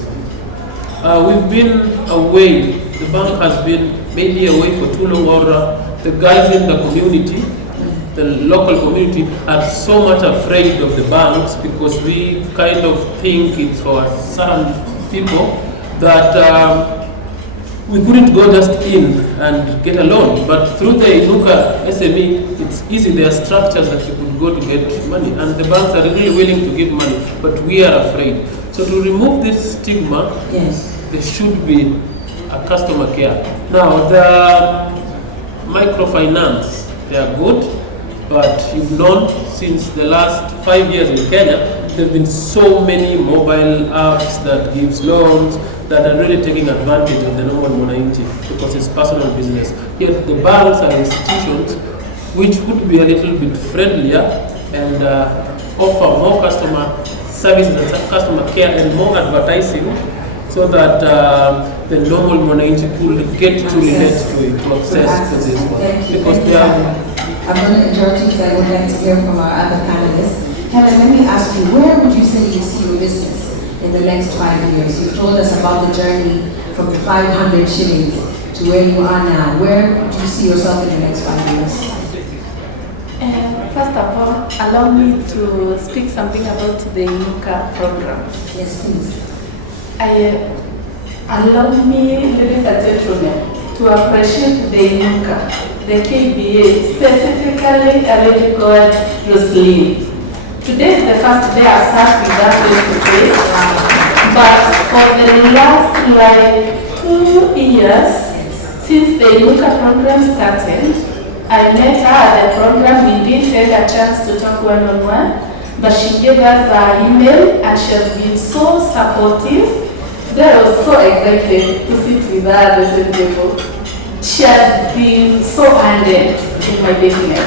We've been away, the bank has been maybe away for too long, or the guys in the community, the local community, are so much afraid of the banks because we kind of think it's for some people that we couldn't go just in and get a loan. But through the Inuka SME, it's easy. There are structures that you could go to get money, and the banks are really willing to give money, but we are afraid. So to remove this stigma, Yes. there should be a customer care. Now, the microfinance, they are good, but you've known since the last 5 years in Kenya, there have been so many mobile apps that gives loans that are really taking advantage of the normal mwananchi because it's personal business. Yet the banks are institutions which would be a little bit friendlier and offer more customer services and customer care and more advertising, so that the normal mwananchi could get to relate to it, to access to this one. Because they are. I'm going to interrupt you because I would like to hear from our other panelists. Helen, let me ask you, where would you say you see your business in the next 5 years? You've told us about the journey from the 500 shillings to where you are now. Where do you see yourself in the next 5 years? First of all, allow me to speak something about the Inuka program. Yes, please. Allow me, ladies and gentlemen, to appreciate the Inuka, the KBA, specifically a lady called Rosalie. Today is the first day I've sat with her face to face, but for the last 2 years, since the Inuka program started, I met her at the program. We didn't get a chance to talk one-on-one, but she gave us her email and she has been so supportive that I was so excited to sit with her at the same table. She has been so handed in my business.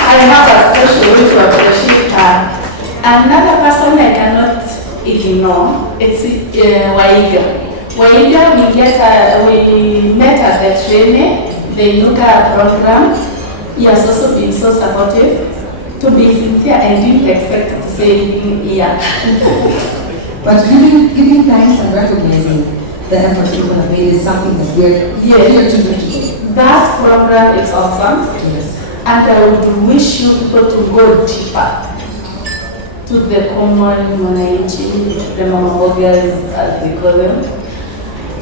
I have a special way to appreciate her. Another person I cannot ignore, it's Waiga. Waiga, we met at the training, the Inuka program. He has also been so supportive. To be sincere, I didn't expect to say yeah. But giving thanks and recognizing the efforts people have made is something that we're here to do today. That program is awesome. Yes. And I would wish you people to go deeper to the common mwananchi, the mama boggers as they call them.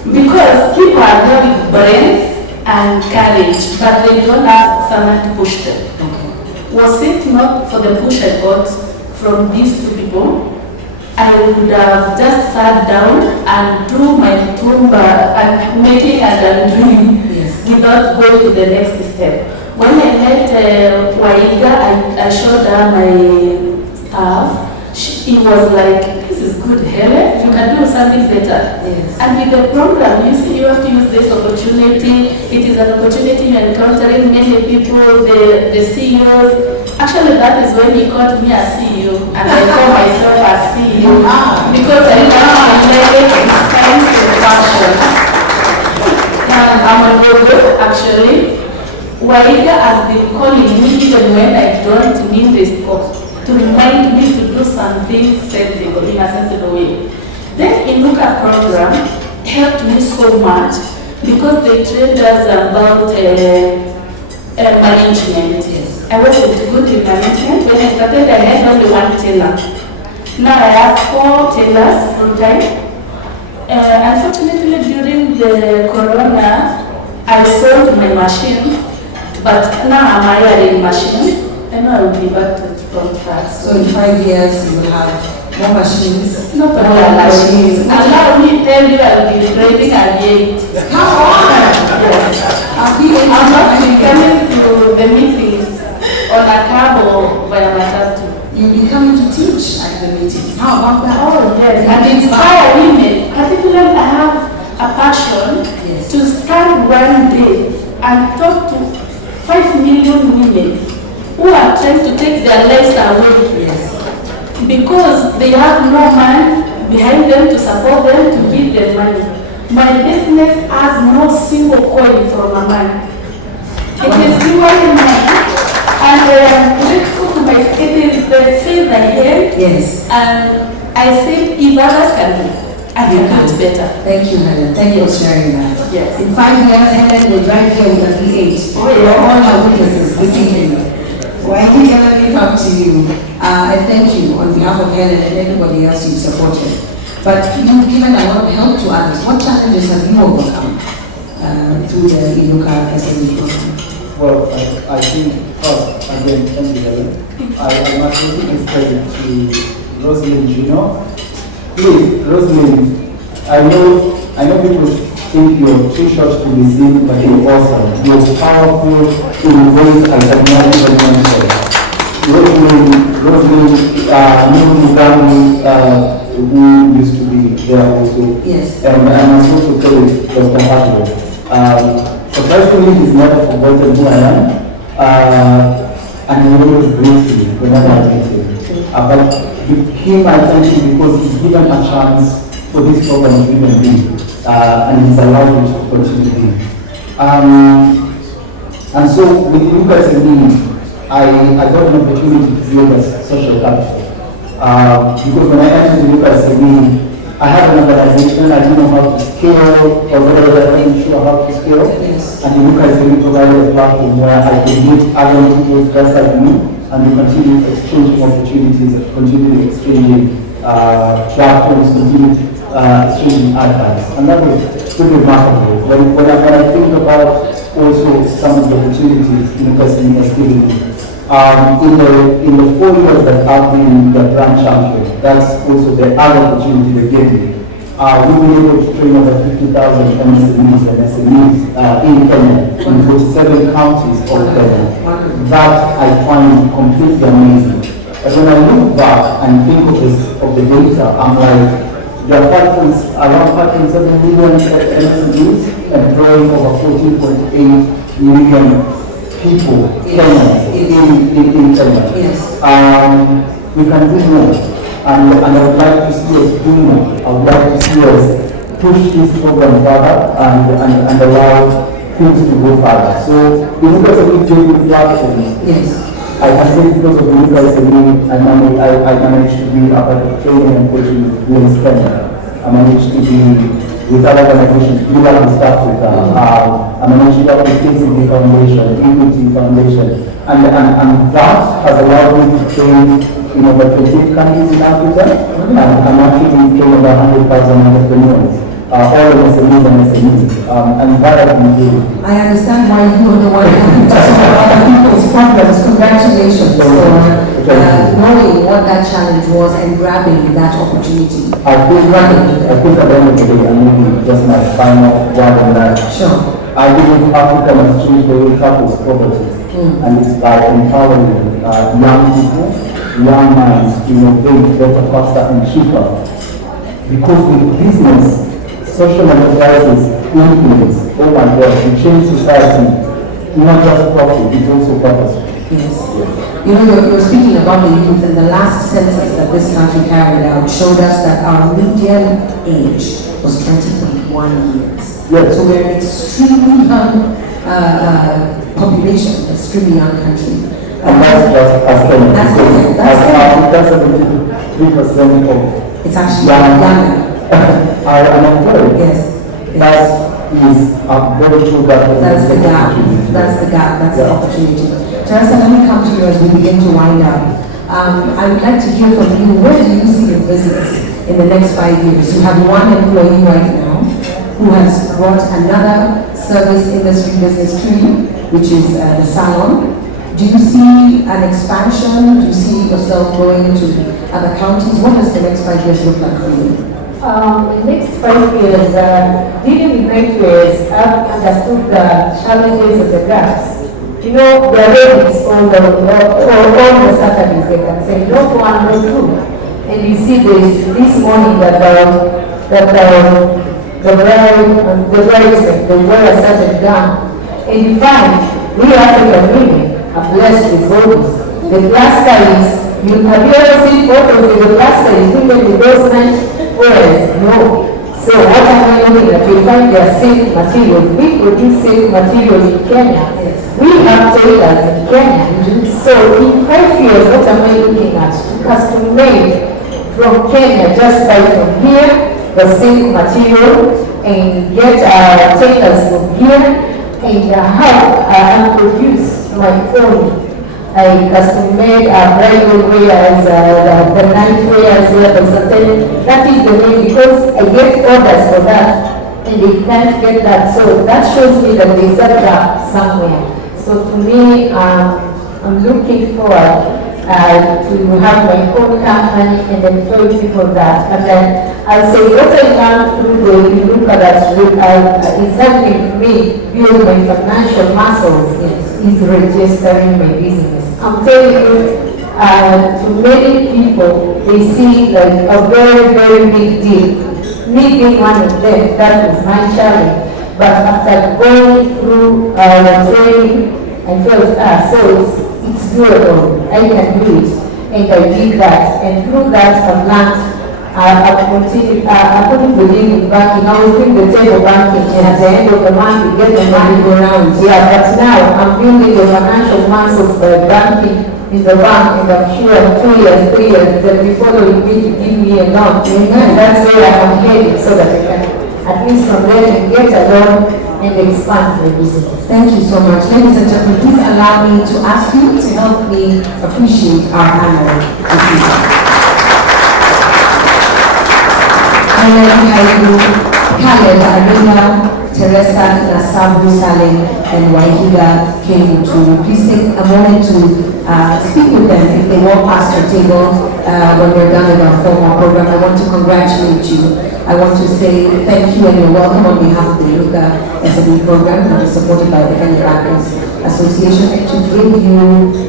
Because people are there with brains and courage, but they don't have someone to push them. Okay. Was it not for the push I got from these two people, I would have just sat down and do my tumba and making and undoing without going to the next step. When I met Waiga, I showed her my stuff. He was like, this is good, Helen, you can do something better. Yes. And with the program, you see, you have to use this opportunity. It is an opportunity you're encountering many people, the CEOs. Actually, that is when he called me a CEO, and I call myself a CEO. Because I now am learning in science and fashion. And I'm a logo, actually. Waiga has been calling me even when I don't mean this call, to remind me to do something sensible, in a sensible way. The Inuka program helped me so much because they trained us about management. I wasn't good in management. When I started, I had only one tailor. Now I have 4 tailors full time. Unfortunately, during the corona, I sold my machines, but now I'm hiring machines, and I will be back to from that. So in 5 years, you will have more machines. Not only machines. Allow me to tell you, I'll be raising a gate. Come on! Yes. I'll be I'm not coming to the meetings on a cab or by a matatu. You'll be coming to teach at the meetings. How about that? Oh, yes. And inspire women. Particularly, I have a passion to stand one day and talk to 5 million women who are trying to take their lives away. Yes. Because they have no man behind them to support them, to give them money. My business has no single coin from a man. It is purely money. And I am grateful to my it is the field I hate. Yes. And I think if others can do, I can do it better. Thank you, Helen. Thank you for sharing that. Yes. In 5 years, Helen will drive here with a V8. Oh, yeah. We're all our witnesses this evening. Well, I think Helen will come to you. And thank you on behalf of Helen and everybody else you've supported. But you've given a lot of help to others. What challenges have you overcome through the Iluka SME program? Well, I think first, again, thank you, Helen. I must also give credit to Rosalind Gino. Please, Rosalind, I know people think you're too short to be seen, but you're awesome. You're powerful in ways I have never even mentioned. Rosalind, Mugami, who used to be there also. Yes. And I must also tell you, Dr. Hartwell. Surprisingly, he's never forgotten who I am, and he always greets me whenever I meet him. But with him, I thank him because he's given a chance for this program to even be, and he's allowed it to continue being. And so, with you guys and me, I got an opportunity to build a social capital. Because when I entered the Lucas SME, I had an organization, I didn't know how to scale, or whatever, I wasn't sure how to scale. Yes. And the Lucas SME provided a platform where I could meet other people just like me, and we continue exchanging opportunities, continue exchanging platforms, continue exchanging advice. And that was pretty remarkable. When I think about also some of the opportunities Lucas SME has given me, in the 4 years that I've been the brand champion, that's also the other opportunity they gave me. We've been able to train over 50,000 MSMEs and SMEs in Kenya, in 47 counties of Kenya. That I find completely amazing. But when I look back and think of the data, I'm like, there are around 5.7 million MSMEs employing over 14.8 million people, Kenyans, in Kenya. Yes. We can do more, and I would like to see us do more. I would like to see us push this program further and allow things to go further. So, because of the JV platforms, Yes. I can say because of the Lucas SME, I managed to be a part of training and coaching in Kenya. I managed to be with other organizations, we have the South Africa, I managed to work with KBA Foundation, Equity Foundation, and that has allowed me to train in over 28 countries in Africa, and I'm actually training over 100,000 entrepreneurs, all in SMEs and SMEs, and that has been good. I understand why you are the one having to solve other people's problems. Congratulations for knowing what that challenge was and grabbing that opportunity. I think at the end of the day, and maybe just my final word on that. Sure. I believe Africa must change the way tackles poverty, and it's by empowering young people, young minds to innovate better, faster, and cheaper. Because with business, social enterprises, influence, oh my God, to change society, not just profit, it's also purpose. Yes. You know, you're speaking about the youth, and the last census that this country carried out showed us that our median age was 20.1 years. Yes. So we're an extremely young population, extremely young country. And that's just as Kenya. That's Africa, 73% of it's actually young younger. are unemployed. Yes. That is a very true gap. That's the gap. That's the gap. That's the opportunity. Teresa, let me come to you as we begin to wind up. I would like to hear from you. Where do you see your business in the next 5 years? You have one employee right now who has brought another service industry business to you, which is the salon. Do you see an expansion? Do you see yourself going to other counties? What does the next 5 years look like for you? The next 5 years, dealing with networks, I've understood the challenges of the gaps. You know, they are ready on all the Saturdays, they can say, no one, no two. And you see this morning that the bridesmen, they wear a certain gown. And you find, we African women are blessed with bodies. The plus size, have you ever seen photos of the plus size women with those men? Well, no. So what am I looking at? You find their silk materials. We produce silk materials in Kenya. We have tailors in Kenya. So in 5 years, what am I looking at? Custom made from Kenya, just buy from here, the silk material, and get tailors from here, and have and produce my own custom-made bridal wears, the night wears, that is the way, because I get orders for that and they can't get that. So that shows me that there's a gap somewhere. So to me, I'm looking forward to have my own company and employ people that. And then I'll say what I learned through the look at that is helping me build my financial muscles is registering my business. I'm telling you, to many people, they see like a very, very big deal. Me being one of them, that was my challenge. But after going through the training, I felt, so it's doable. I can do it. And I did that. And through that, I've learned, I've continued, I couldn't believe in banking. I was doing the table banking, and at the end of the month, you get the money go around. Yeah, but now I'm building the financial muscles by banking in the bank, and I'm sure in 2 years, 3 years, they'll be following me to give me a loan. Amen. That's where I'm heading, so that I can, at least from there, get a loan and expand my business. Thank you so much. Ladies and gentlemen, please allow me to ask you to help me appreciate our panel this evening. Khaled Arena, Teresa Nasabu Saleh, and Wahiga came to please take a moment to speak with them if they walk past your table when we're done with our formal program. I want to congratulate you. I want to say thank you and you're welcome on behalf of the Luka SME program, which is supported by the Kenya Bankers Association, to give you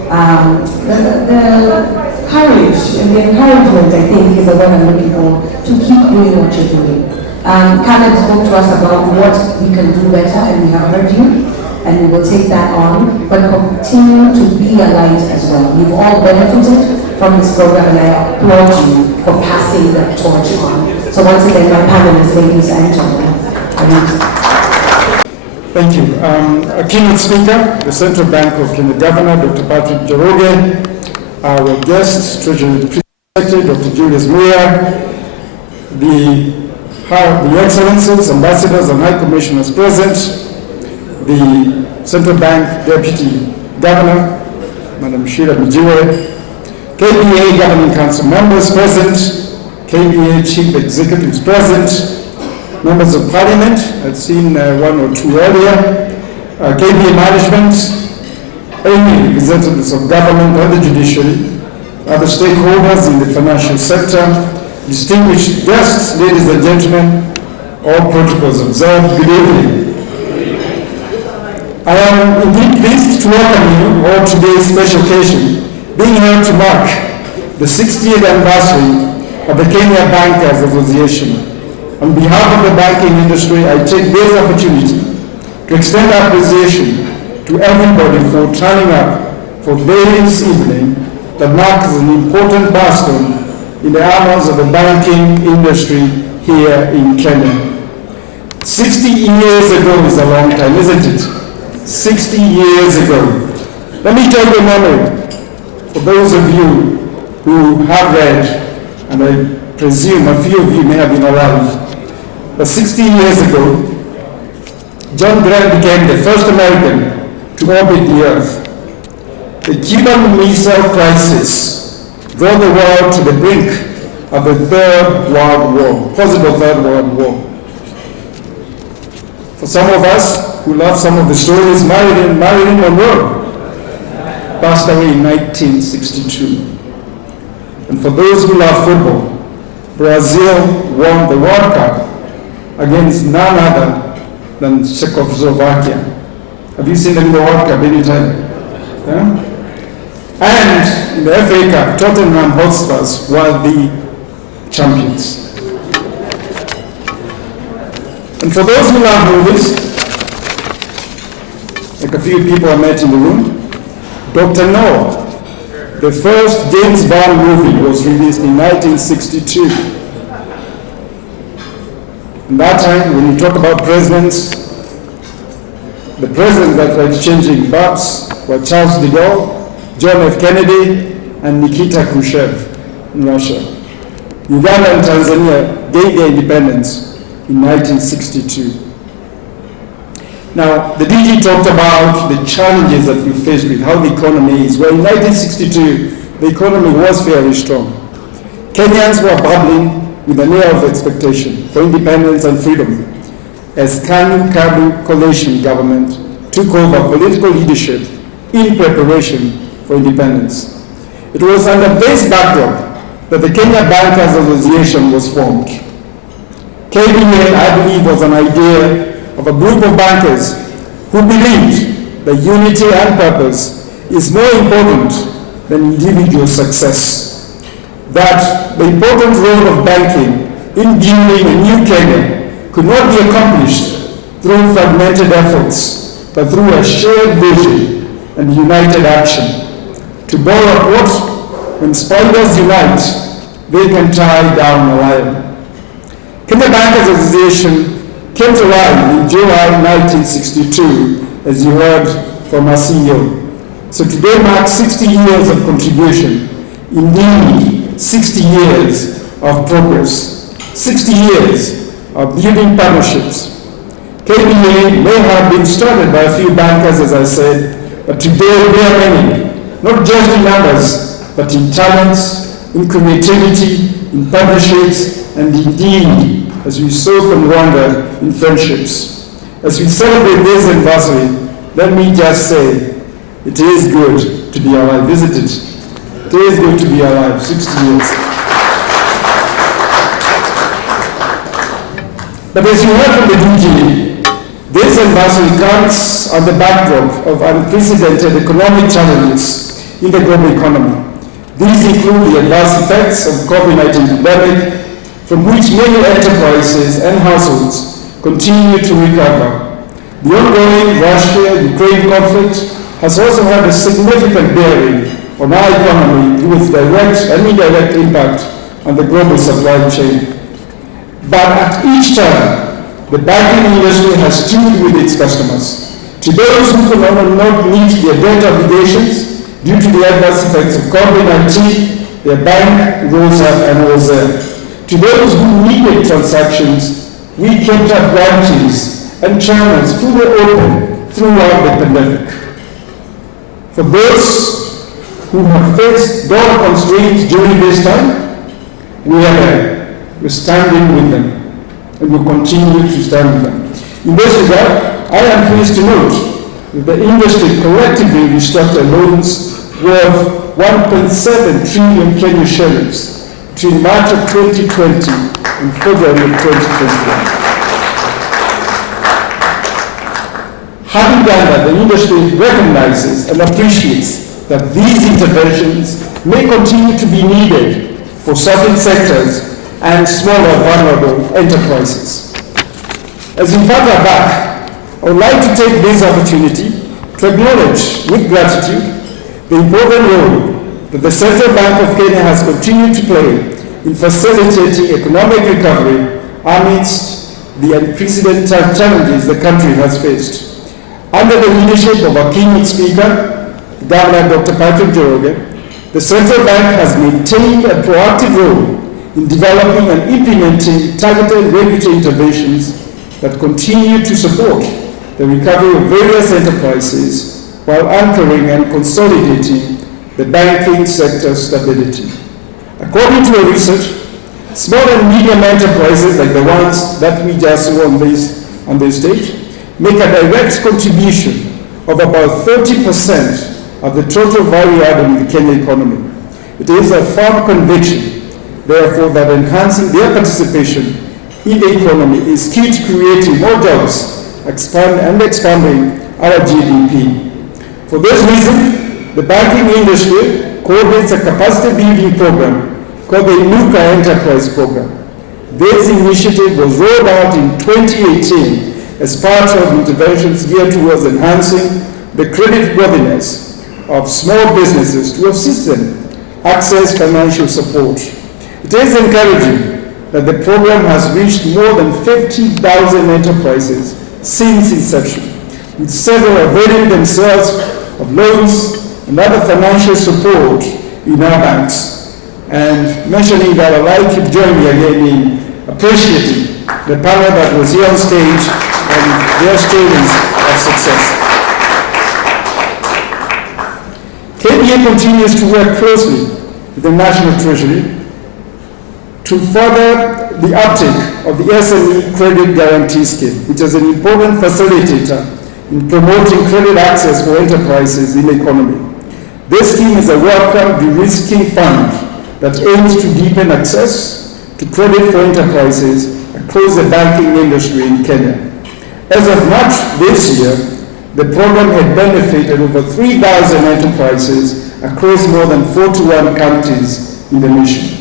the courage and the encouragement, I think, is the word I'm looking for, to keep doing what you're doing. Khaled spoke to us about what we can do better, and we have heard you, and we will take that on, but continue to be a light as well. You've all benefited from this program, and I applaud you for passing that torch on. So once again, my panelists, ladies and gentlemen, Thank you. A keynote speaker, the Central Bank of Kenya Governor, Dr. Patrick Njoroge, our guest, Treasury Secretary, Dr. Julius Muya, the Excellencies, Ambassadors and High Commissioners present, the Central Bank Deputy Governor, Madam Sheila Mijiwe, KBA Governing Council members present, KBA Chief Executives present, members of Parliament, I've seen one or two earlier, KBA Management, any representatives of government and the judiciary, other stakeholders in the financial sector, distinguished guests, ladies and gentlemen, all protocols observed, good evening. I am indeed pleased to welcome you all to today's special occasion, being here to mark the 60th anniversary of the Kenya Bankers Association. On behalf of the banking industry, I take this opportunity to extend our appreciation to everybody for turning up for this evening that marks an important milestone in the annals of the banking industry here in Kenya. 60 years ago is a long time, isn't it? 60 years ago. Let me tell you a memory for those of you who have read, and I presume a few of you may have been alive. But 60 years ago, John Glenn became the first American to orbit the Earth. The Cuban Missile Crisis brought the world to the brink of the Third World War, possible Third World War. For some of us who love some of the stories, Marilyn Monroe passed away in 1962. And for those who love football, Brazil won the World Cup against none other than Czechoslovakia. Have you seen them in the World Cup anytime? Yeah? And in the FA Cup, Tottenham Hotspurs were the champions. And for those who love movies, like a few people I met in the room, Dr. No, the first James Bond movie was released in 1962. In that time, when you talk about presidents, the presidents that were exchanging barbs were Charles de Gaulle, John F. Kennedy, and Nikita Khrushchev in Russia. Uganda and Tanzania gained their independence in 1962. Now, the DG talked about the challenges that we faced with how the economy is. Well, in 1962, the economy was fairly strong. Kenyans were bubbling with an air of expectation for independence and freedom as KANU coalition government took over political leadership in preparation for independence. It was under this backdrop that the Kenya Bankers Association was formed. KBA, I believe, was an idea of a group of bankers who believed that unity and purpose is more important than individual success. That the important role of banking in building a new Kenya could not be accomplished through fragmented efforts, but through a shared vision and united action. To borrow a quote, when spiders unite, they can tie down a lion. Kenya Bankers Association came to life in July 1962, as you heard from our CEO. So today marks 60 years of contribution, indeed 60 years of progress, 60 years of building partnerships. KBA may have been started by a few bankers, as I said, but today we are many, not just in numbers, but in talents, in creativity, in partnerships, and indeed, as we saw from Rwanda, in friendships. As we celebrate this anniversary, let me just say, it is good to be alive, isn't it? It is good to be alive, 60 years. But as you heard from the DG, this anniversary comes on the backdrop of unprecedented economic challenges in the global economy. These include the adverse effects of the COVID-19 pandemic, from which many enterprises and households continue to recover. The ongoing Russia-Ukraine conflict has also had a significant bearing on our economy with direct and indirect impact on the global supply chain. But at each turn, the banking industry has stood with its customers. To those who could not meet their debt obligations due to the adverse effects of COVID-19, their bank rose up and was there. To those who needed transactions, we kept our branches and channels fully open throughout the pandemic. For those who have faced dollar constraints during this time, we are there. We're standing with them, and we'll continue to stand with them. In this regard, I am pleased to note that the industry collectively restructured loans worth 1.7 trillion Kenyan shillings between March of 2020 and February of 2021. Having done that, the industry recognizes and appreciates that these interventions may continue to be needed for certain sectors and smaller vulnerable enterprises. As we further back, I would like to take this opportunity to acknowledge with gratitude the important role that the Central Bank of Kenya has continued to play in facilitating economic recovery amidst the unprecedented challenges the country has faced. Under the leadership of our keynote speaker, Governor Dr. Patrick Njoroge, the Central Bank has maintained a proactive role in developing and implementing targeted regulatory interventions that continue to support the recovery of various enterprises while anchoring and consolidating the banking sector stability. According to a research, small and medium enterprises like the ones that we just saw on this stage make a direct contribution of about 30% of the total value added in the Kenyan economy. It is a firm conviction, therefore, that enhancing their participation in the economy is key to creating more jobs expanding our GDP. For this reason, the banking industry coordinates a capacity building program called the Inuka Enterprise Program. This initiative was rolled out in 2018 as part of interventions geared towards enhancing the creditworthiness of small businesses to assist them access financial support. It is encouraging that the program has reached more than 50,000 enterprises since inception, with several availing themselves of loans and other financial support in our banks. And mentioning that, I'd like you to join me again in appreciating the panel that was here on stage and their stories of success. KBA continues to work closely with the National Treasury to further the uptake of the SME Credit Guarantee Scheme, which is an important facilitator in promoting credit access for enterprises in the economy. This scheme is a welcome de-risking fund that aims to deepen access to credit for enterprises across the banking industry in Kenya. As of March this year, the program had benefited over 3,000 enterprises across more than 41 counties in the nation.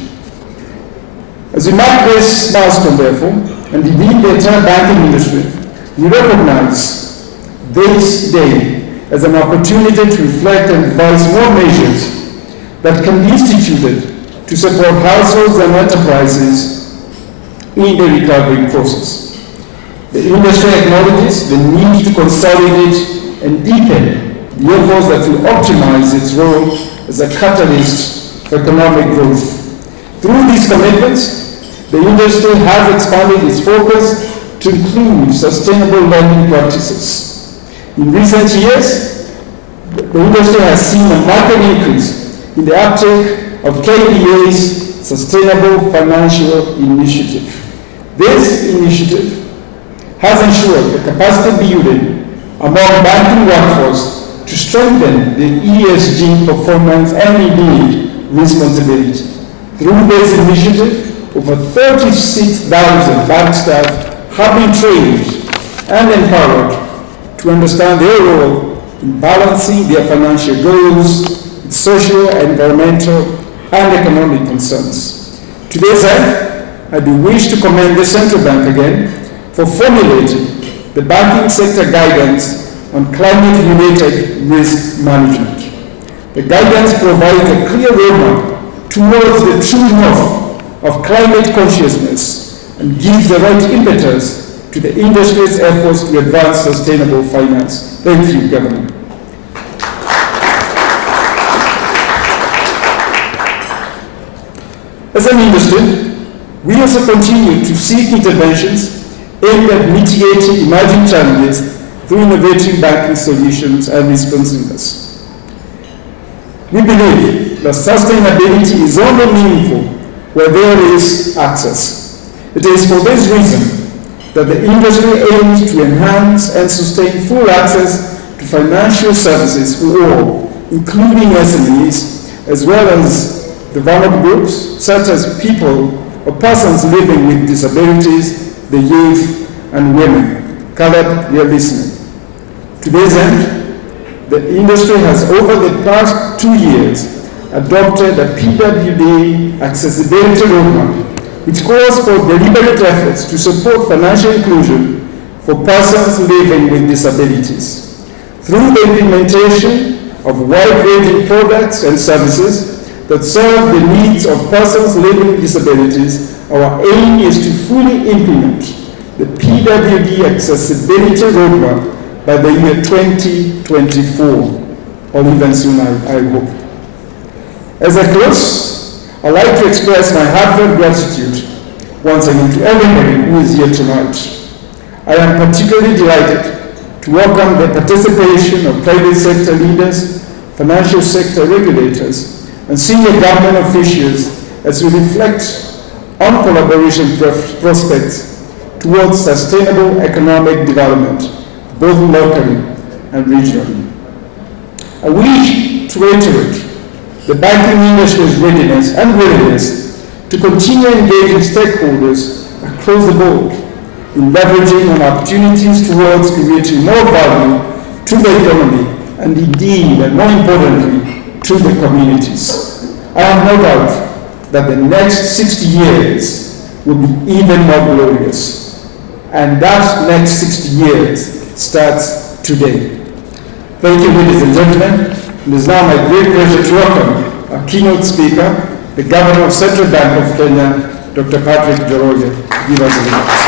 As we mark this milestone, therefore, and indeed the entire banking industry, we recognize this day as an opportunity to reflect and devise more measures that can be instituted to support households and enterprises in the recovery process. The industry acknowledges the need to consolidate and deepen the efforts that will optimize its role as a catalyst for economic growth. Through these commitments, the industry has expanded its focus to include sustainable lending practices. In recent years, the industry has seen a marked increase in the uptake of KBA's Sustainable Financial Initiative. This initiative has ensured the capacity building among banking workforce to strengthen the ESG performance and indeed responsibility. Through this initiative, over 36,000 bank staff have been trained and empowered to understand their role in balancing their financial goals with social, environmental, and economic concerns. To this end, I do wish to commend the Central Bank again for formulating the banking sector guidance on climate-related risk management. The guidance provides a clear roadmap towards the true north of climate consciousness and gives the right impetus to the industry's efforts to advance sustainable finance. Thank you, Governor. As an industry, we also continue to seek interventions aimed at mitigating emerging challenges through innovative banking solutions and responsiveness. We believe that sustainability is only meaningful where there is access. It is for this reason that the industry aims to enhance and sustain full access to financial services for all, including SMEs, as well as the vulnerable groups, such as people or persons living with disabilities, the youth, and women. Caleb, we are listening. To this end, the industry has over the past 2 years adopted a PWD accessibility roadmap, which calls for deliberate efforts to support financial inclusion for persons living with disabilities. Through the implementation of wide-ranging products and services that serve the needs of persons living with disabilities, our aim is to fully implement the PWD accessibility roadmap by the year 2024, or even sooner, I hope. As I close, I'd like to express my heartfelt gratitude once again to everybody who is here tonight. I am particularly delighted to welcome the participation of private sector leaders, financial sector regulators, and senior government officials as we reflect on collaboration prospects towards sustainable economic development, both locally and regionally. I wish to reiterate the banking industry's readiness and willingness to continue engaging stakeholders across the board in leveraging on opportunities towards creating more value to the economy and indeed, and more importantly, to the communities. I have no doubt that the next 60 years will be even more glorious. And that next 60 years starts today. Thank you, ladies and gentlemen. It is now my great pleasure to welcome our keynote speaker, the Governor of Central Bank of Kenya, Dr. Patrick Njoroge to give us a remarks.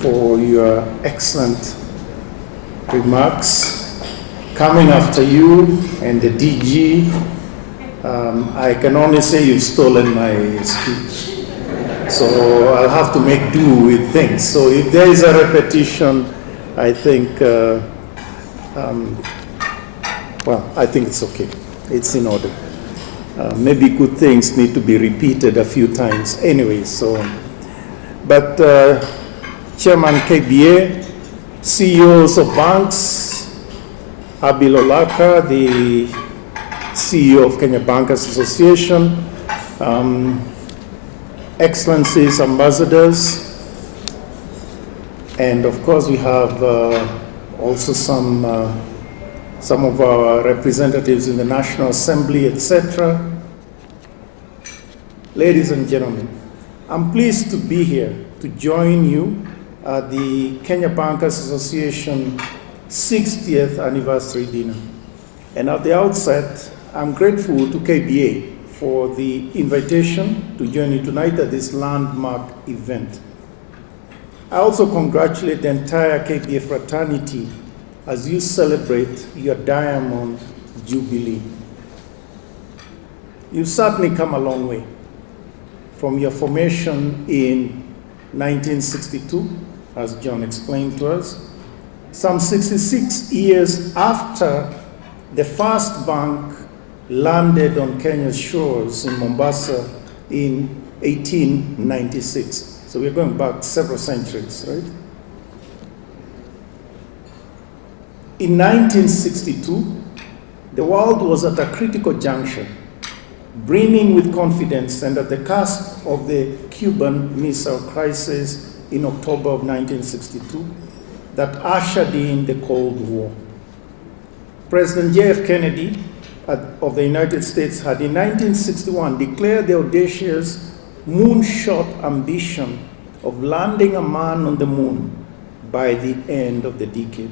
For your excellent remarks. Coming after you and the DG, I can only say you've stolen my speech. So I'll have to make do with things. So if there is a repetition, I think, well, I think it's okay. It's in order. Maybe good things need to be repeated a few times anyway. So, but Chairman KBA, CEOs of banks, Abil Olaka, the CEO of Kenya Bankers Association, Excellencies, ambassadors, and of course we have also some of our representatives in the National Assembly, etc. Ladies and gentlemen, I'm pleased to be here to join you at the Kenya Bankers Association 60th anniversary dinner. And at the outset, I'm grateful to KBA for the invitation to join you tonight at this landmark event. I also congratulate the entire KBA fraternity as you celebrate your Diamond Jubilee. You've certainly come a long way from your formation in 1962, as John explained to us, some 66 years after the first bank landed on Kenya's shores in Mombasa in 1896. So we're going back several centuries, right? In 1962, the world was at a critical juncture, brimming with confidence and at the cusp of the Cuban Missile Crisis in October of 1962 that ushered in the Cold War. President J.F. Kennedy of the United States had in 1961 declared the audacious moonshot ambition of landing a man on the moon by the end of the decade.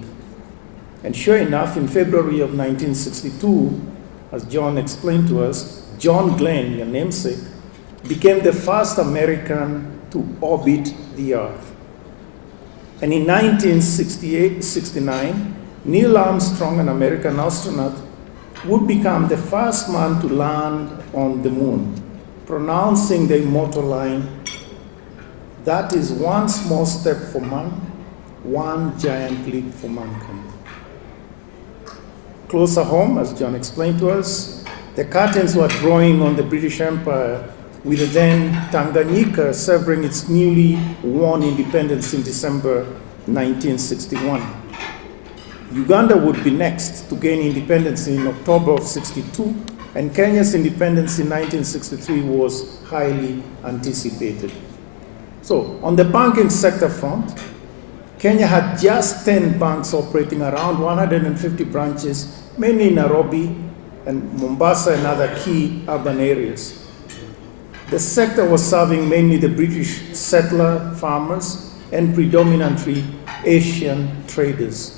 And sure enough, in February of 1962, as John explained to us, John Glenn, your namesake, became the first American to orbit the Earth. And in 1968-69, Neil Armstrong, an American astronaut, would become the first man to land on the moon, pronouncing the immortal line, "That is one small step for man, one giant leap for mankind." Closer home, as John explained to us, the curtains were drawing on the British Empire, with then Tanganyika severing its newly won independence in December 1961. Uganda would be next to gain independence in October of 62, and Kenya's independence in 1963 was highly anticipated. So, on the banking sector front, Kenya had just 10 banks operating around 150 branches, mainly in Nairobi and Mombasa and other key urban areas. The sector was serving mainly the British settler farmers and predominantly Asian traders.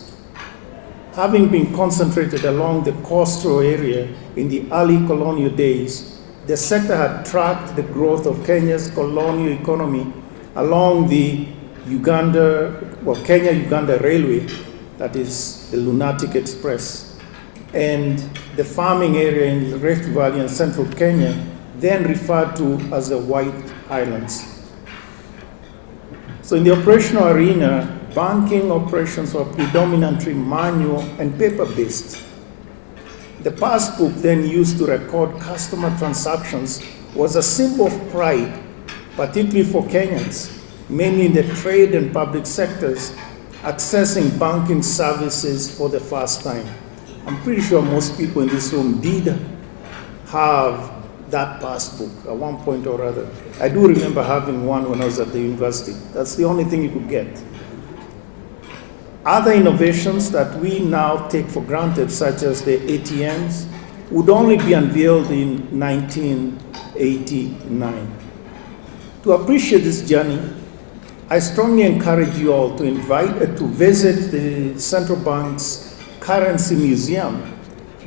Having been concentrated along the coastal area in the early colonial days, the sector had tracked the growth of Kenya's colonial economy along the Kenya-Uganda Railway, that is the Lunatic Express, and the farming area in the Rift Valley and central Kenya, then referred to as the White Islands. So in the operational arena, banking operations were predominantly manual and paper-based. The passbook then used to record customer transactions was a symbol of pride, particularly for Kenyans, mainly in the trade and public sectors, accessing banking services for the first time. I'm pretty sure most people in this room did have that passbook at one point or other. I do remember having one when I was at the university. That's the only thing you could get. Other innovations that we now take for granted, such as the ATMs, would only be unveiled in 1989. To appreciate this journey, I strongly encourage you all to visit the Central Bank's Currency Museum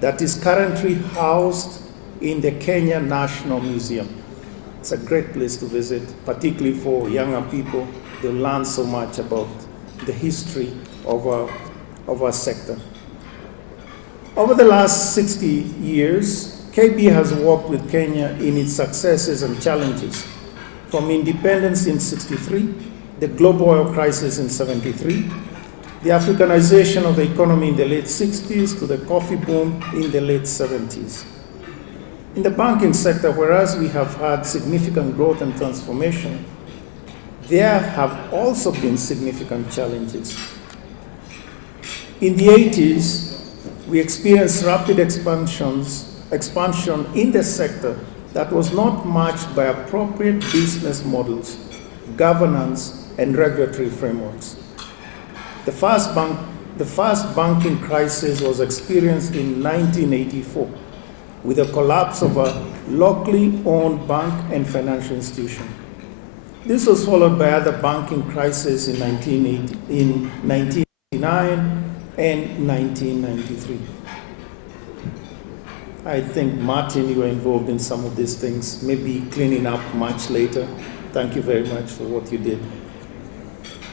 that is currently housed in the Kenya National Museum. It's a great place to visit, particularly for younger people. They'll learn so much about the history of our sector. Over the last 60 years, KBA has worked with Kenya in its successes and challenges. From independence in '63, the global oil crisis in '73, the Africanization of the economy in the late '60s to the coffee boom in the late '70s. In the banking sector, whereas we have had significant growth and transformation, there have also been significant challenges. In the '80s, we experienced rapid expansion in the sector that was not matched by appropriate business models, governance, and regulatory frameworks. The first banking crisis was experienced in 1984 with the collapse of a locally owned bank and financial institution. This was followed by other banking crises in 1989 and 1993. I think, Martin, you were involved in some of these things, maybe cleaning up much later. Thank you very much for what you did.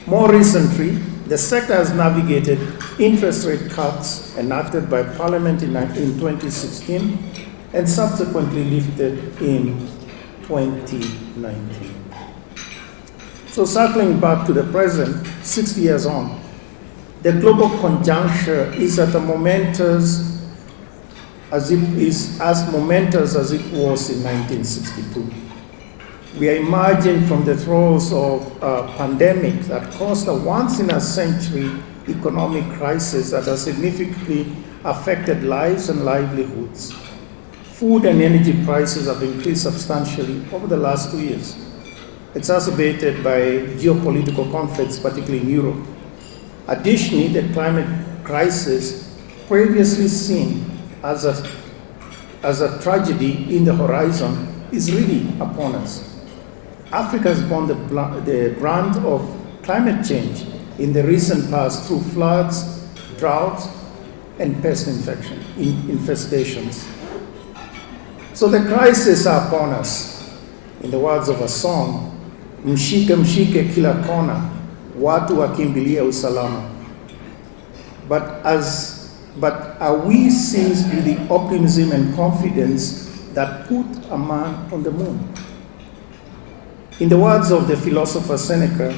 More recently, the sector has navigated interest rate cuts enacted by Parliament in 2016 and subsequently lifted in 2019. So circling back to the present, 60 years on, the global conjuncture is at a momentous as momentous as it was in 1962. We are emerging from the throes of a pandemic that caused a once-in-a-century economic crisis that has significantly affected lives and livelihoods. Food and energy prices have increased substantially over the last 2 years, exacerbated by geopolitical conflicts, particularly in Europe. Additionally, the climate crisis, previously seen as a tragedy in the horizon, is really upon us. Africa has borne the brunt of climate change in the recent past through floods, droughts, and pest infestations. So the crises are upon us. In the words of a song, mshike mshike kila kona, watu wakimbilia usalama. But are we seized with the optimism and confidence that put a man on the moon? In the words of the philosopher Seneca,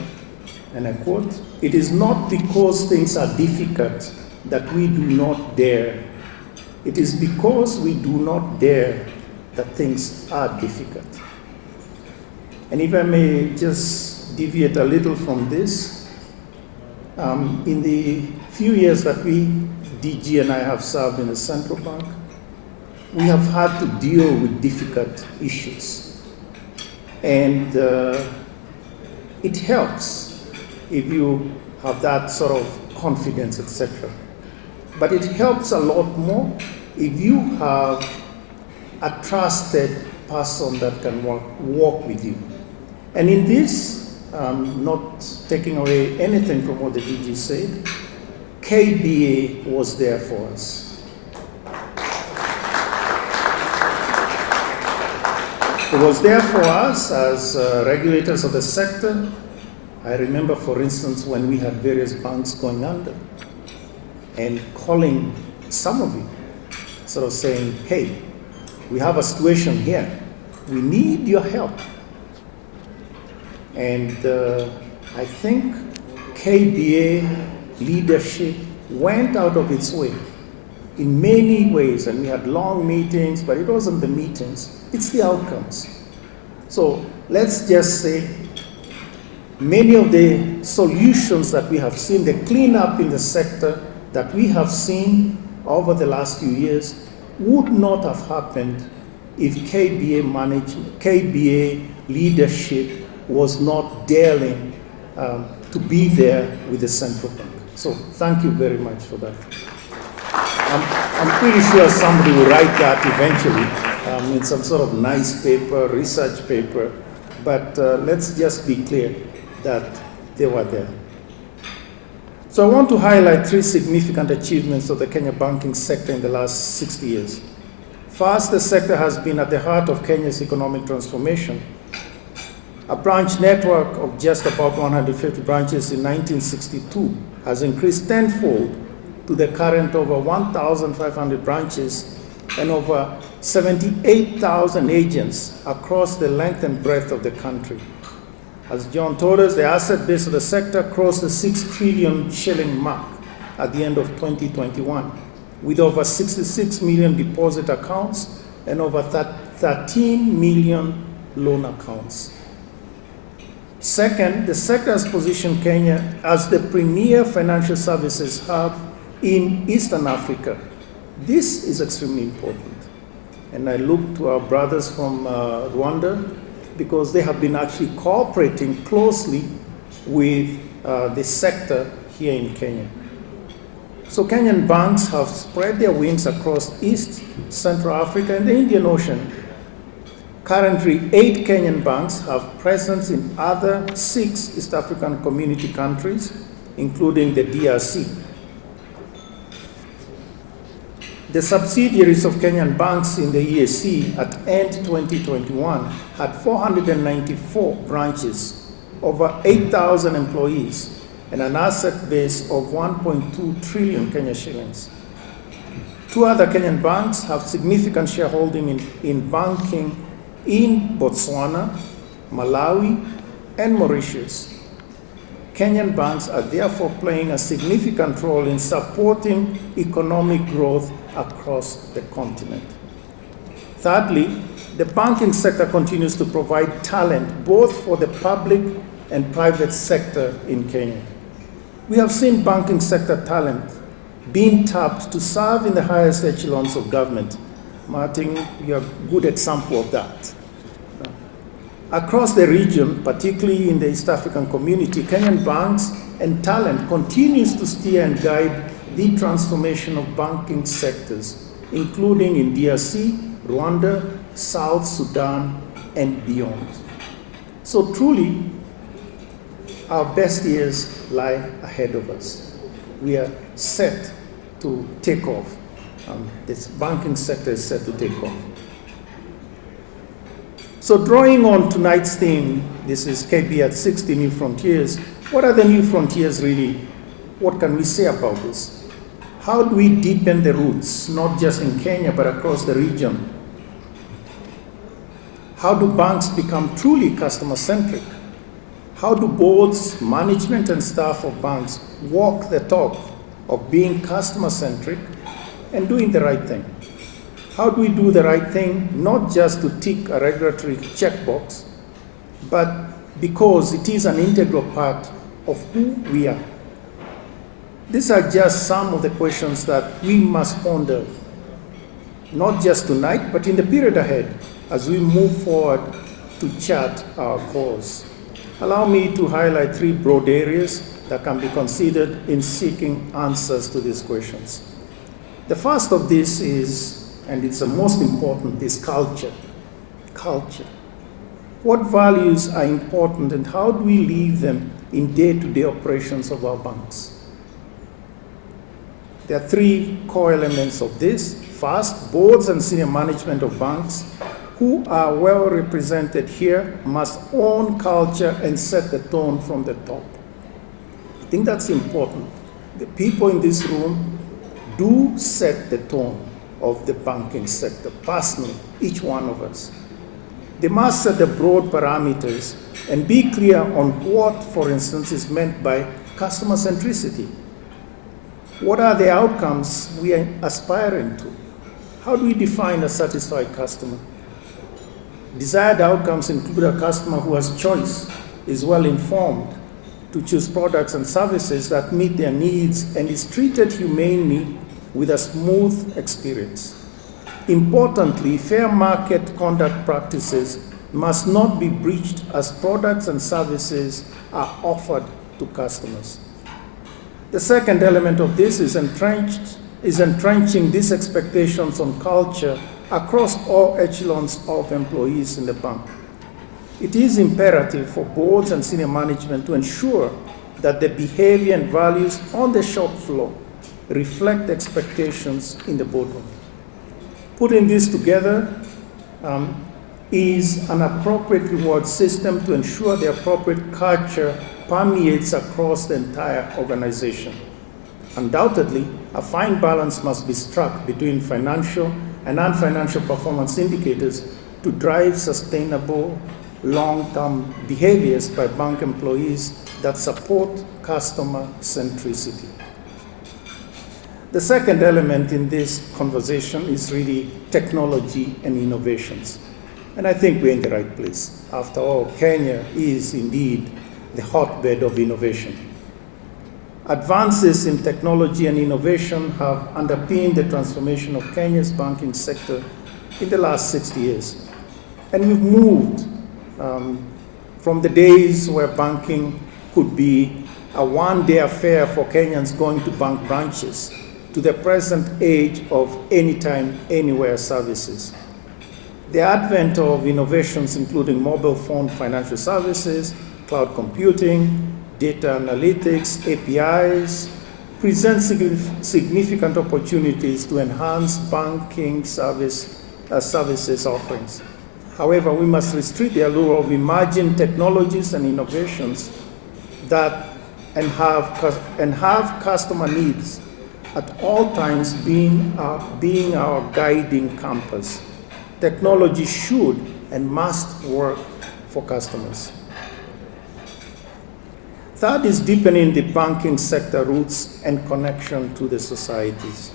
and I quote, "It is not because things are difficult that we do not dare. It is because we do not dare that things are difficult." And if I may just deviate a little from this, in the few years that DG and I have served in the central bank, we have had to deal with difficult issues. And it helps if you have that sort of confidence, etc. But it helps a lot more if you have a trusted person that can walk with you. And in this, not taking away anything from what the DG said, KBA was there for us. It was there for us as regulators of the sector. I remember, for instance, when we had various banks going under and calling some of you, sort of saying, hey, we have a situation here. We need your help. And I think KBA leadership went out of its way in many ways, and we had long meetings, but it wasn't the meetings, it's the outcomes. So let's just say many of the solutions that we have seen, the cleanup in the sector that we have seen over the last few years would not have happened if KBA leadership was not daring to be there with the central bank. So thank you very much for that. I'm pretty sure somebody will write that eventually in some sort of nice paper, research paper. But let's just be clear that they were there. So I want to highlight 3 significant achievements of the Kenya banking sector in the last 60 years. First, the sector has been at the heart of Kenya's economic transformation. A branch network of just about 150 branches in 1962 has increased tenfold to the current over 1,500 branches and over 78,000 agents across the length and breadth of the country. As John told us, the asset base of the sector crossed the 6 trillion shilling mark at the end of 2021, with over 66 million deposit accounts and over 13 million loan accounts. Second, the sector has positioned Kenya as the premier financial services hub in Eastern Africa. This is extremely important. And I look to our brothers from Rwanda, because they have been actually cooperating closely with the sector here in Kenya. So Kenyan banks have spread their wings across East, Central Africa, and the Indian Ocean. Currently, 8 Kenyan banks have presence in other 6 East African community countries, including the DRC. The subsidiaries of Kenyan banks in the EAC at end 2021 had 494 branches, over 8,000 employees, and an asset base of 1.2 trillion Kenya shillings. 2 other Kenyan banks have significant shareholding in banking in Botswana, Malawi, and Mauritius. Kenyan banks are therefore playing a significant role in supporting economic growth across the continent. Thirdly, the banking sector continues to provide talent both for the public and private sector in Kenya. We have seen banking sector talent being tapped to serve in the highest echelons of government. Martin, you're a good example of that. Across the region, particularly in the East African community, Kenyan banks and talent continues to steer and guide the transformation of banking sectors, including in DRC, Rwanda, South Sudan, and beyond. So truly, our best years lie ahead of us. We are set to take off. This banking sector is set to take off. So drawing on tonight's theme, this is KBA at 60 New Frontiers. What are the new frontiers really? What can we say about this? How do we deepen the roots, not just in Kenya, but across the region? How do banks become truly customer-centric? How do boards, management, and staff of banks walk the talk of being customer-centric and doing the right thing? How do we do the right thing, not just to tick a regulatory checkbox, but because it is an integral part of who we are? These are just some of the questions that we must ponder, not just tonight, but in the period ahead, as we move forward to chart our course. Allow me to highlight 3 broad areas that can be considered in seeking answers to these questions. The first of this is, and it's the most important, is culture. Culture. What values are important and how do we leave them in day-to-day operations of our banks? There are 3 core elements of this. First, boards and senior management of banks who are well represented here must own culture and set the tone from the top. I think that's important. The people in this room do set the tone of the banking sector, personally, each one of us. They must set the broad parameters and be clear on what, for instance, is meant by customer centricity. What are the outcomes we are aspiring to? How do we define a satisfied customer? Desired outcomes include a customer who has choice, is well informed to choose products and services that meet their needs and is treated humanely with a smooth experience. Importantly, fair market conduct practices must not be breached as products and services are offered to customers. The second element of this is entrenching these expectations on culture across all echelons of employees in the bank. It is imperative for boards and senior management to ensure that the behavior and values on the shop floor reflect expectations in the boardroom. Putting this together is an appropriate reward system to ensure the appropriate culture permeates across the entire organization. Undoubtedly, a fine balance must be struck between financial and non-financial performance indicators to drive sustainable long-term behaviors by bank employees that support customer centricity. The second element in this conversation is really technology and innovations. And I think we're in the right place. After all, Kenya is indeed the hotbed of innovation. Advances in technology and innovation have underpinned the transformation of Kenya's banking sector in the last 60 years. And we've moved from the days where banking could be a one-day affair for Kenyans going to bank branches to the present age of anytime, anywhere services. The advent of innovations including mobile phone financial services, cloud computing, data analytics, APIs, present significant opportunities to enhance banking services offerings. However, we must restrict the allure of emerging technologies and innovations and have customer needs at all times being our guiding compass. Technology should and must work for customers. Third is deepening the banking sector roots and connection to the societies.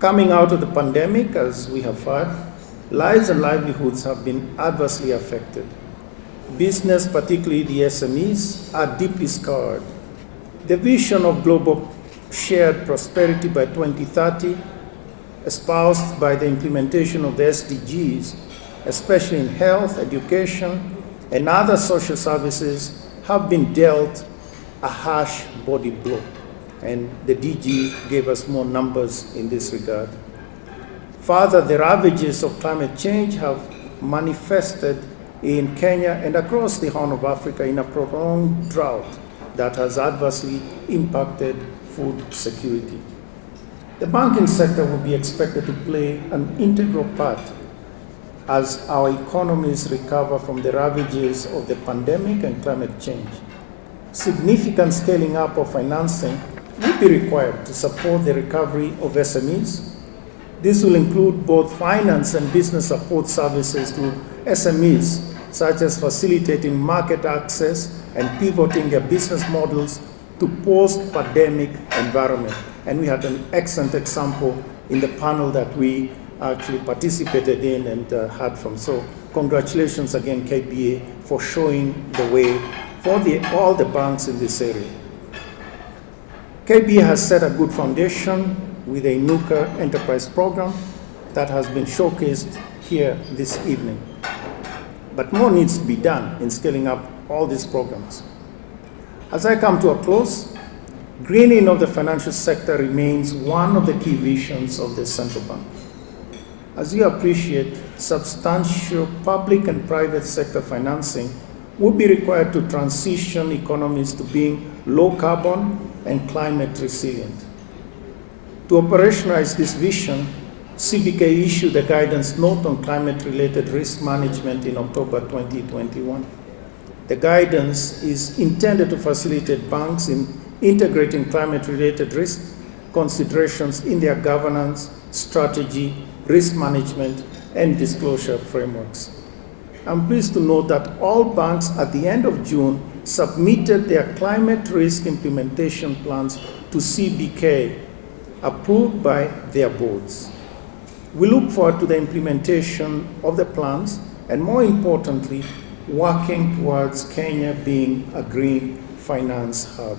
Coming out of the pandemic, as we have heard, lives and livelihoods have been adversely affected. Business, particularly the SMEs, are deeply scarred. The vision of global shared prosperity by 2030, espoused by the implementation of the SDGs, especially in health, education, and other social services, have been dealt a harsh body blow. And the DG gave us more numbers in this regard. Further, the ravages of climate change have manifested in Kenya and across the Horn of Africa in a prolonged drought that has adversely impacted food security. The banking sector will be expected to play an integral part as our economies recover from the ravages of the pandemic and climate change. Significant scaling up of financing will be required to support the recovery of SMEs. This will include both finance and business support services to SMEs, such as facilitating market access and pivoting their business models to post-pandemic environment. And we had an excellent example in the panel that we actually participated in and heard from. So congratulations again, KBA, for showing the way for all the banks in this area. KBA has set a good foundation with a Inuka Enterprise Program that has been showcased here this evening. But more needs to be done in scaling up all these programs. As I come to a close, greening of the financial sector remains one of the key visions of the central bank. As you appreciate, substantial public and private sector financing will be required to transition economies to being low carbon and climate resilient. To operationalize this vision, CBK issued a guidance note on climate-related risk management in October 2021. The guidance is intended to facilitate banks in integrating climate-related risk considerations in their governance, strategy, risk management, and disclosure frameworks. I'm pleased to note that all banks at the end of June submitted their climate risk implementation plans to CBK, approved by their boards. We look forward to the implementation of the plans and, more importantly, working towards Kenya being a green finance hub.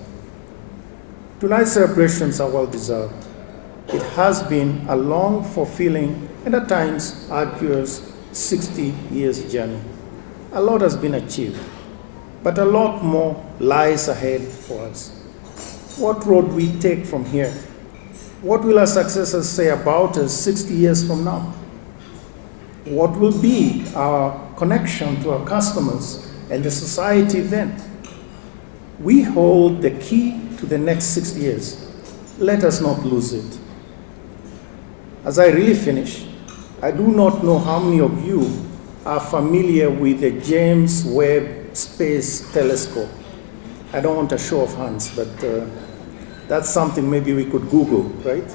Tonight's celebrations are well deserved. It has been a long, fulfilling, and at times arduous 60 years journey. A lot has been achieved, but a lot more lies ahead for us. What road we take from here? What will our successors say about us 60 years from now? What will be our connection to our customers and the society then? We hold the key to the next 6 years. Let us not lose it. As I really finish, I do not know how many of you are familiar with the James Webb Space Telescope. I don't want a show of hands, but that's something maybe we could Google, right?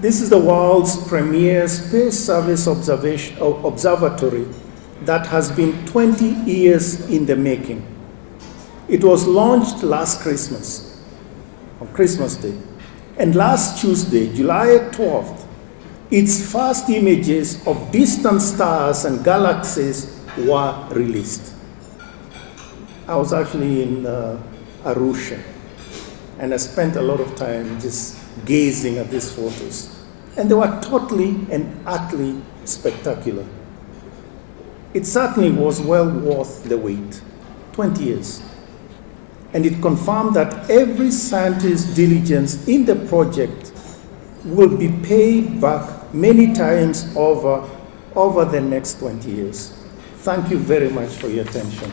This is the world's premier space service observatory that has been 20 years in the making. It was launched last Christmas, on Christmas Day. And last Tuesday, July 12th, its first images of distant stars and galaxies were released. I was actually in Arusha, and I spent a lot of time just gazing at these photos. And they were totally and utterly spectacular. It certainly was well worth the wait, 20 years. And it confirmed that every scientist's diligence in the project will be paid back many times over the next 20 years. Thank you very much for your attention.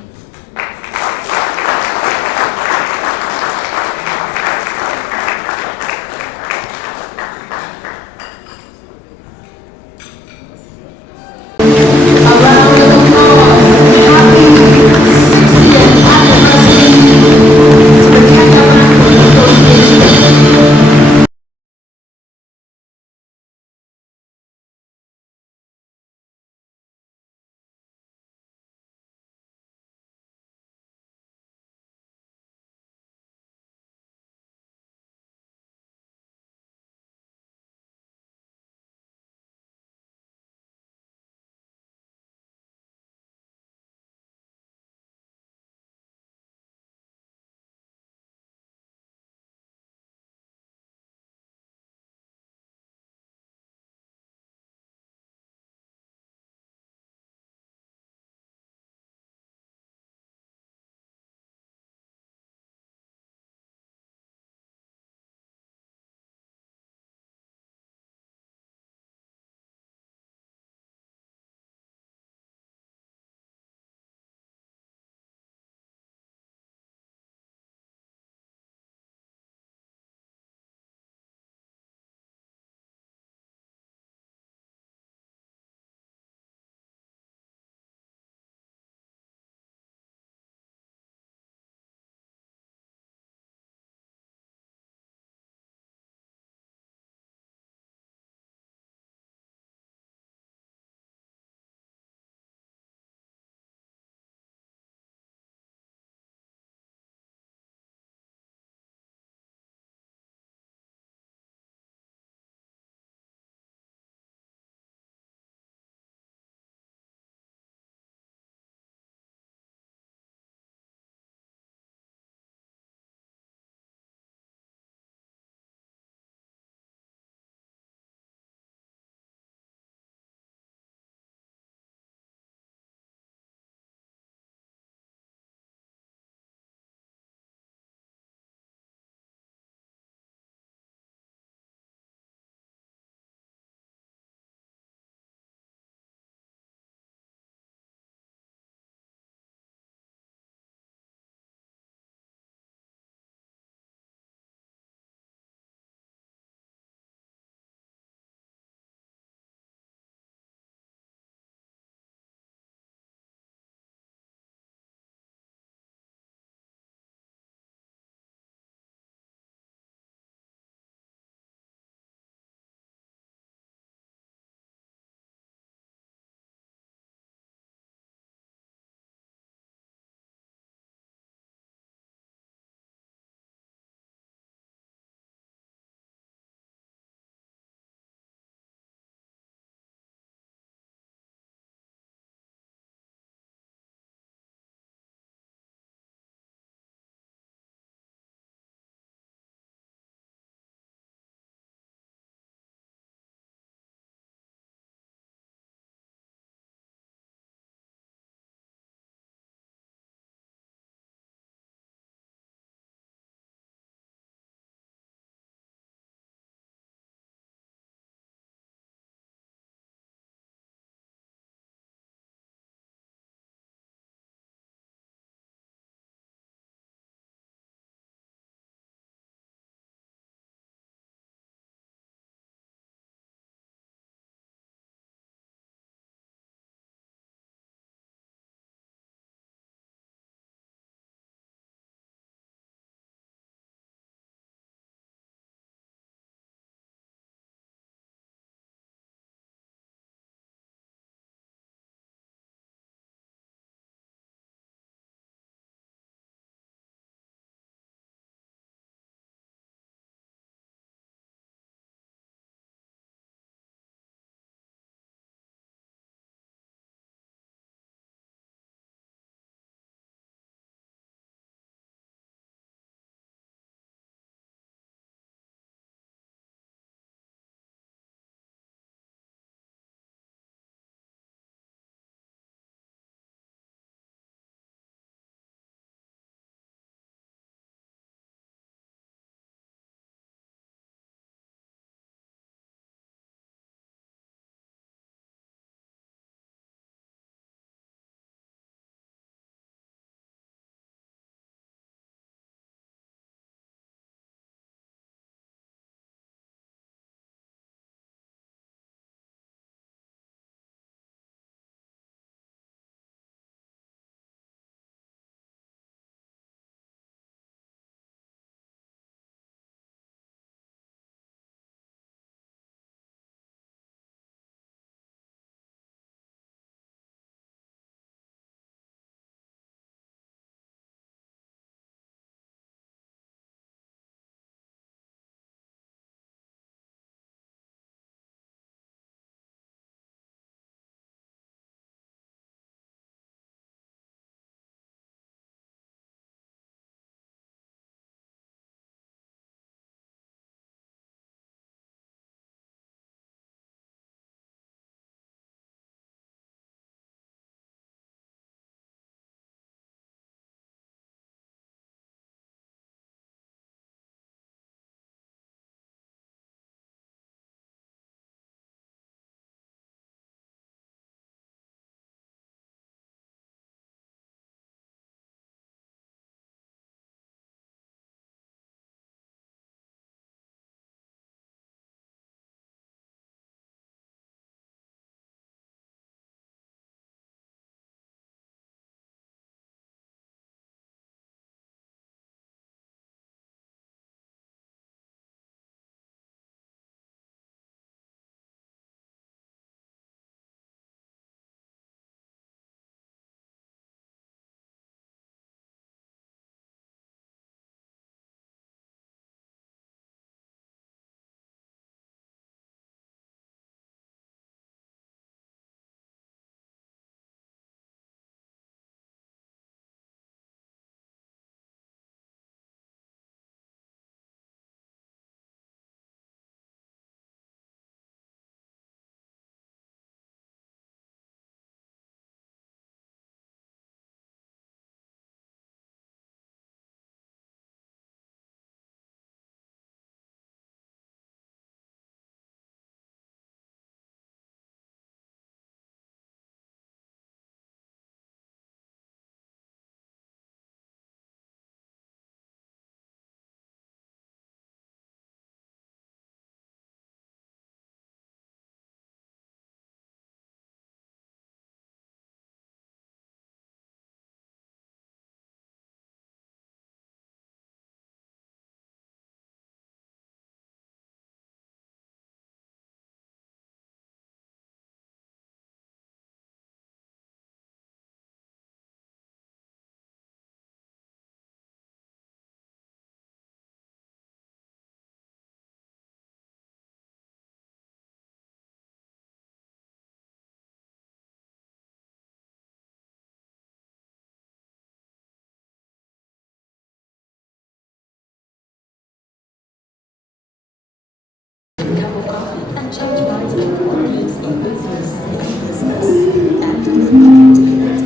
change minds about what makes a business and is important to connect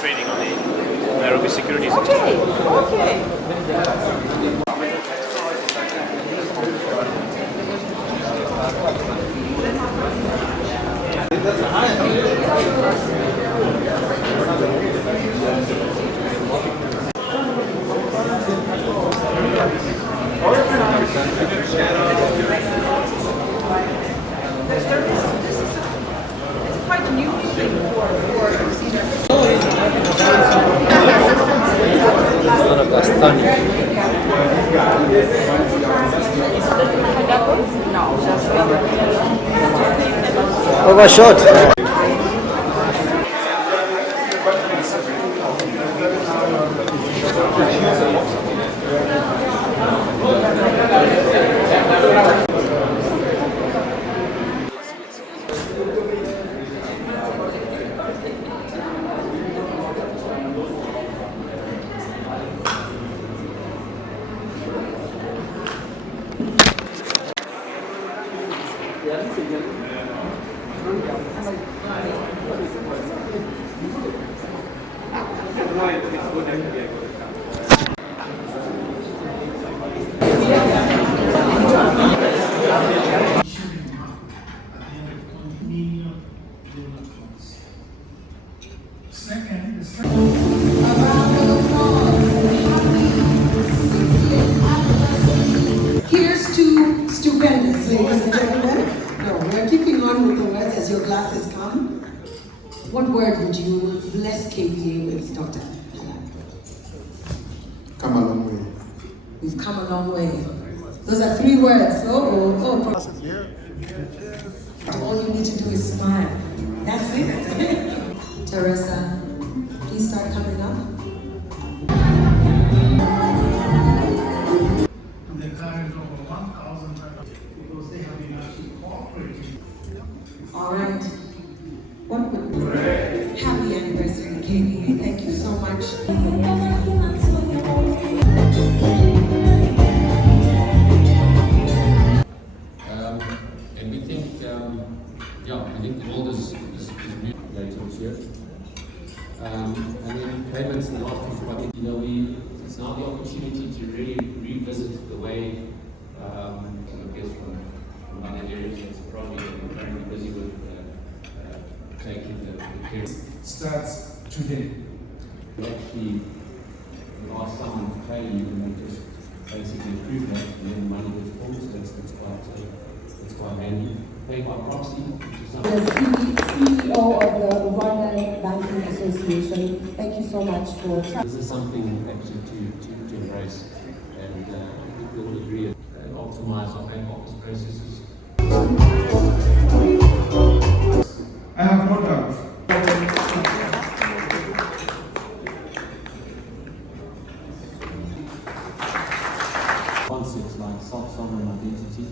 training on the Nairobi Securities Exchange. Okay. It's quite a new thing for senior. Overshot. Here's to stupendous, ladies and gentlemen. No, we're keeping on with the words as your glasses come. What word would you bless KBA with, Dr. Come a long way. We've come a long way. Those are 3 words. All you need to do is smile. That's it. Teresa, please start coming up. The current over 1,000 because they have been actually cooperating. All right. Happy anniversary, KBA. Thank you so much. And we think, I think the world is moving later this year. And then payments in the last few projects, it's now the opportunity to really revisit the way, I guess from other areas, it's probably we're currently busy with taking the care. Starts today. Actually, ask someone to pay you and they just basically approve that and then the money gets pulled, so it's quite handy. Pay by proxy, which is something. The CEO of the Rwandan Banking Association, thank you so much for This is something actually to embrace, and I think we all agree and optimize our back office processes. I have no doubt. Concepts like self-sovereign identity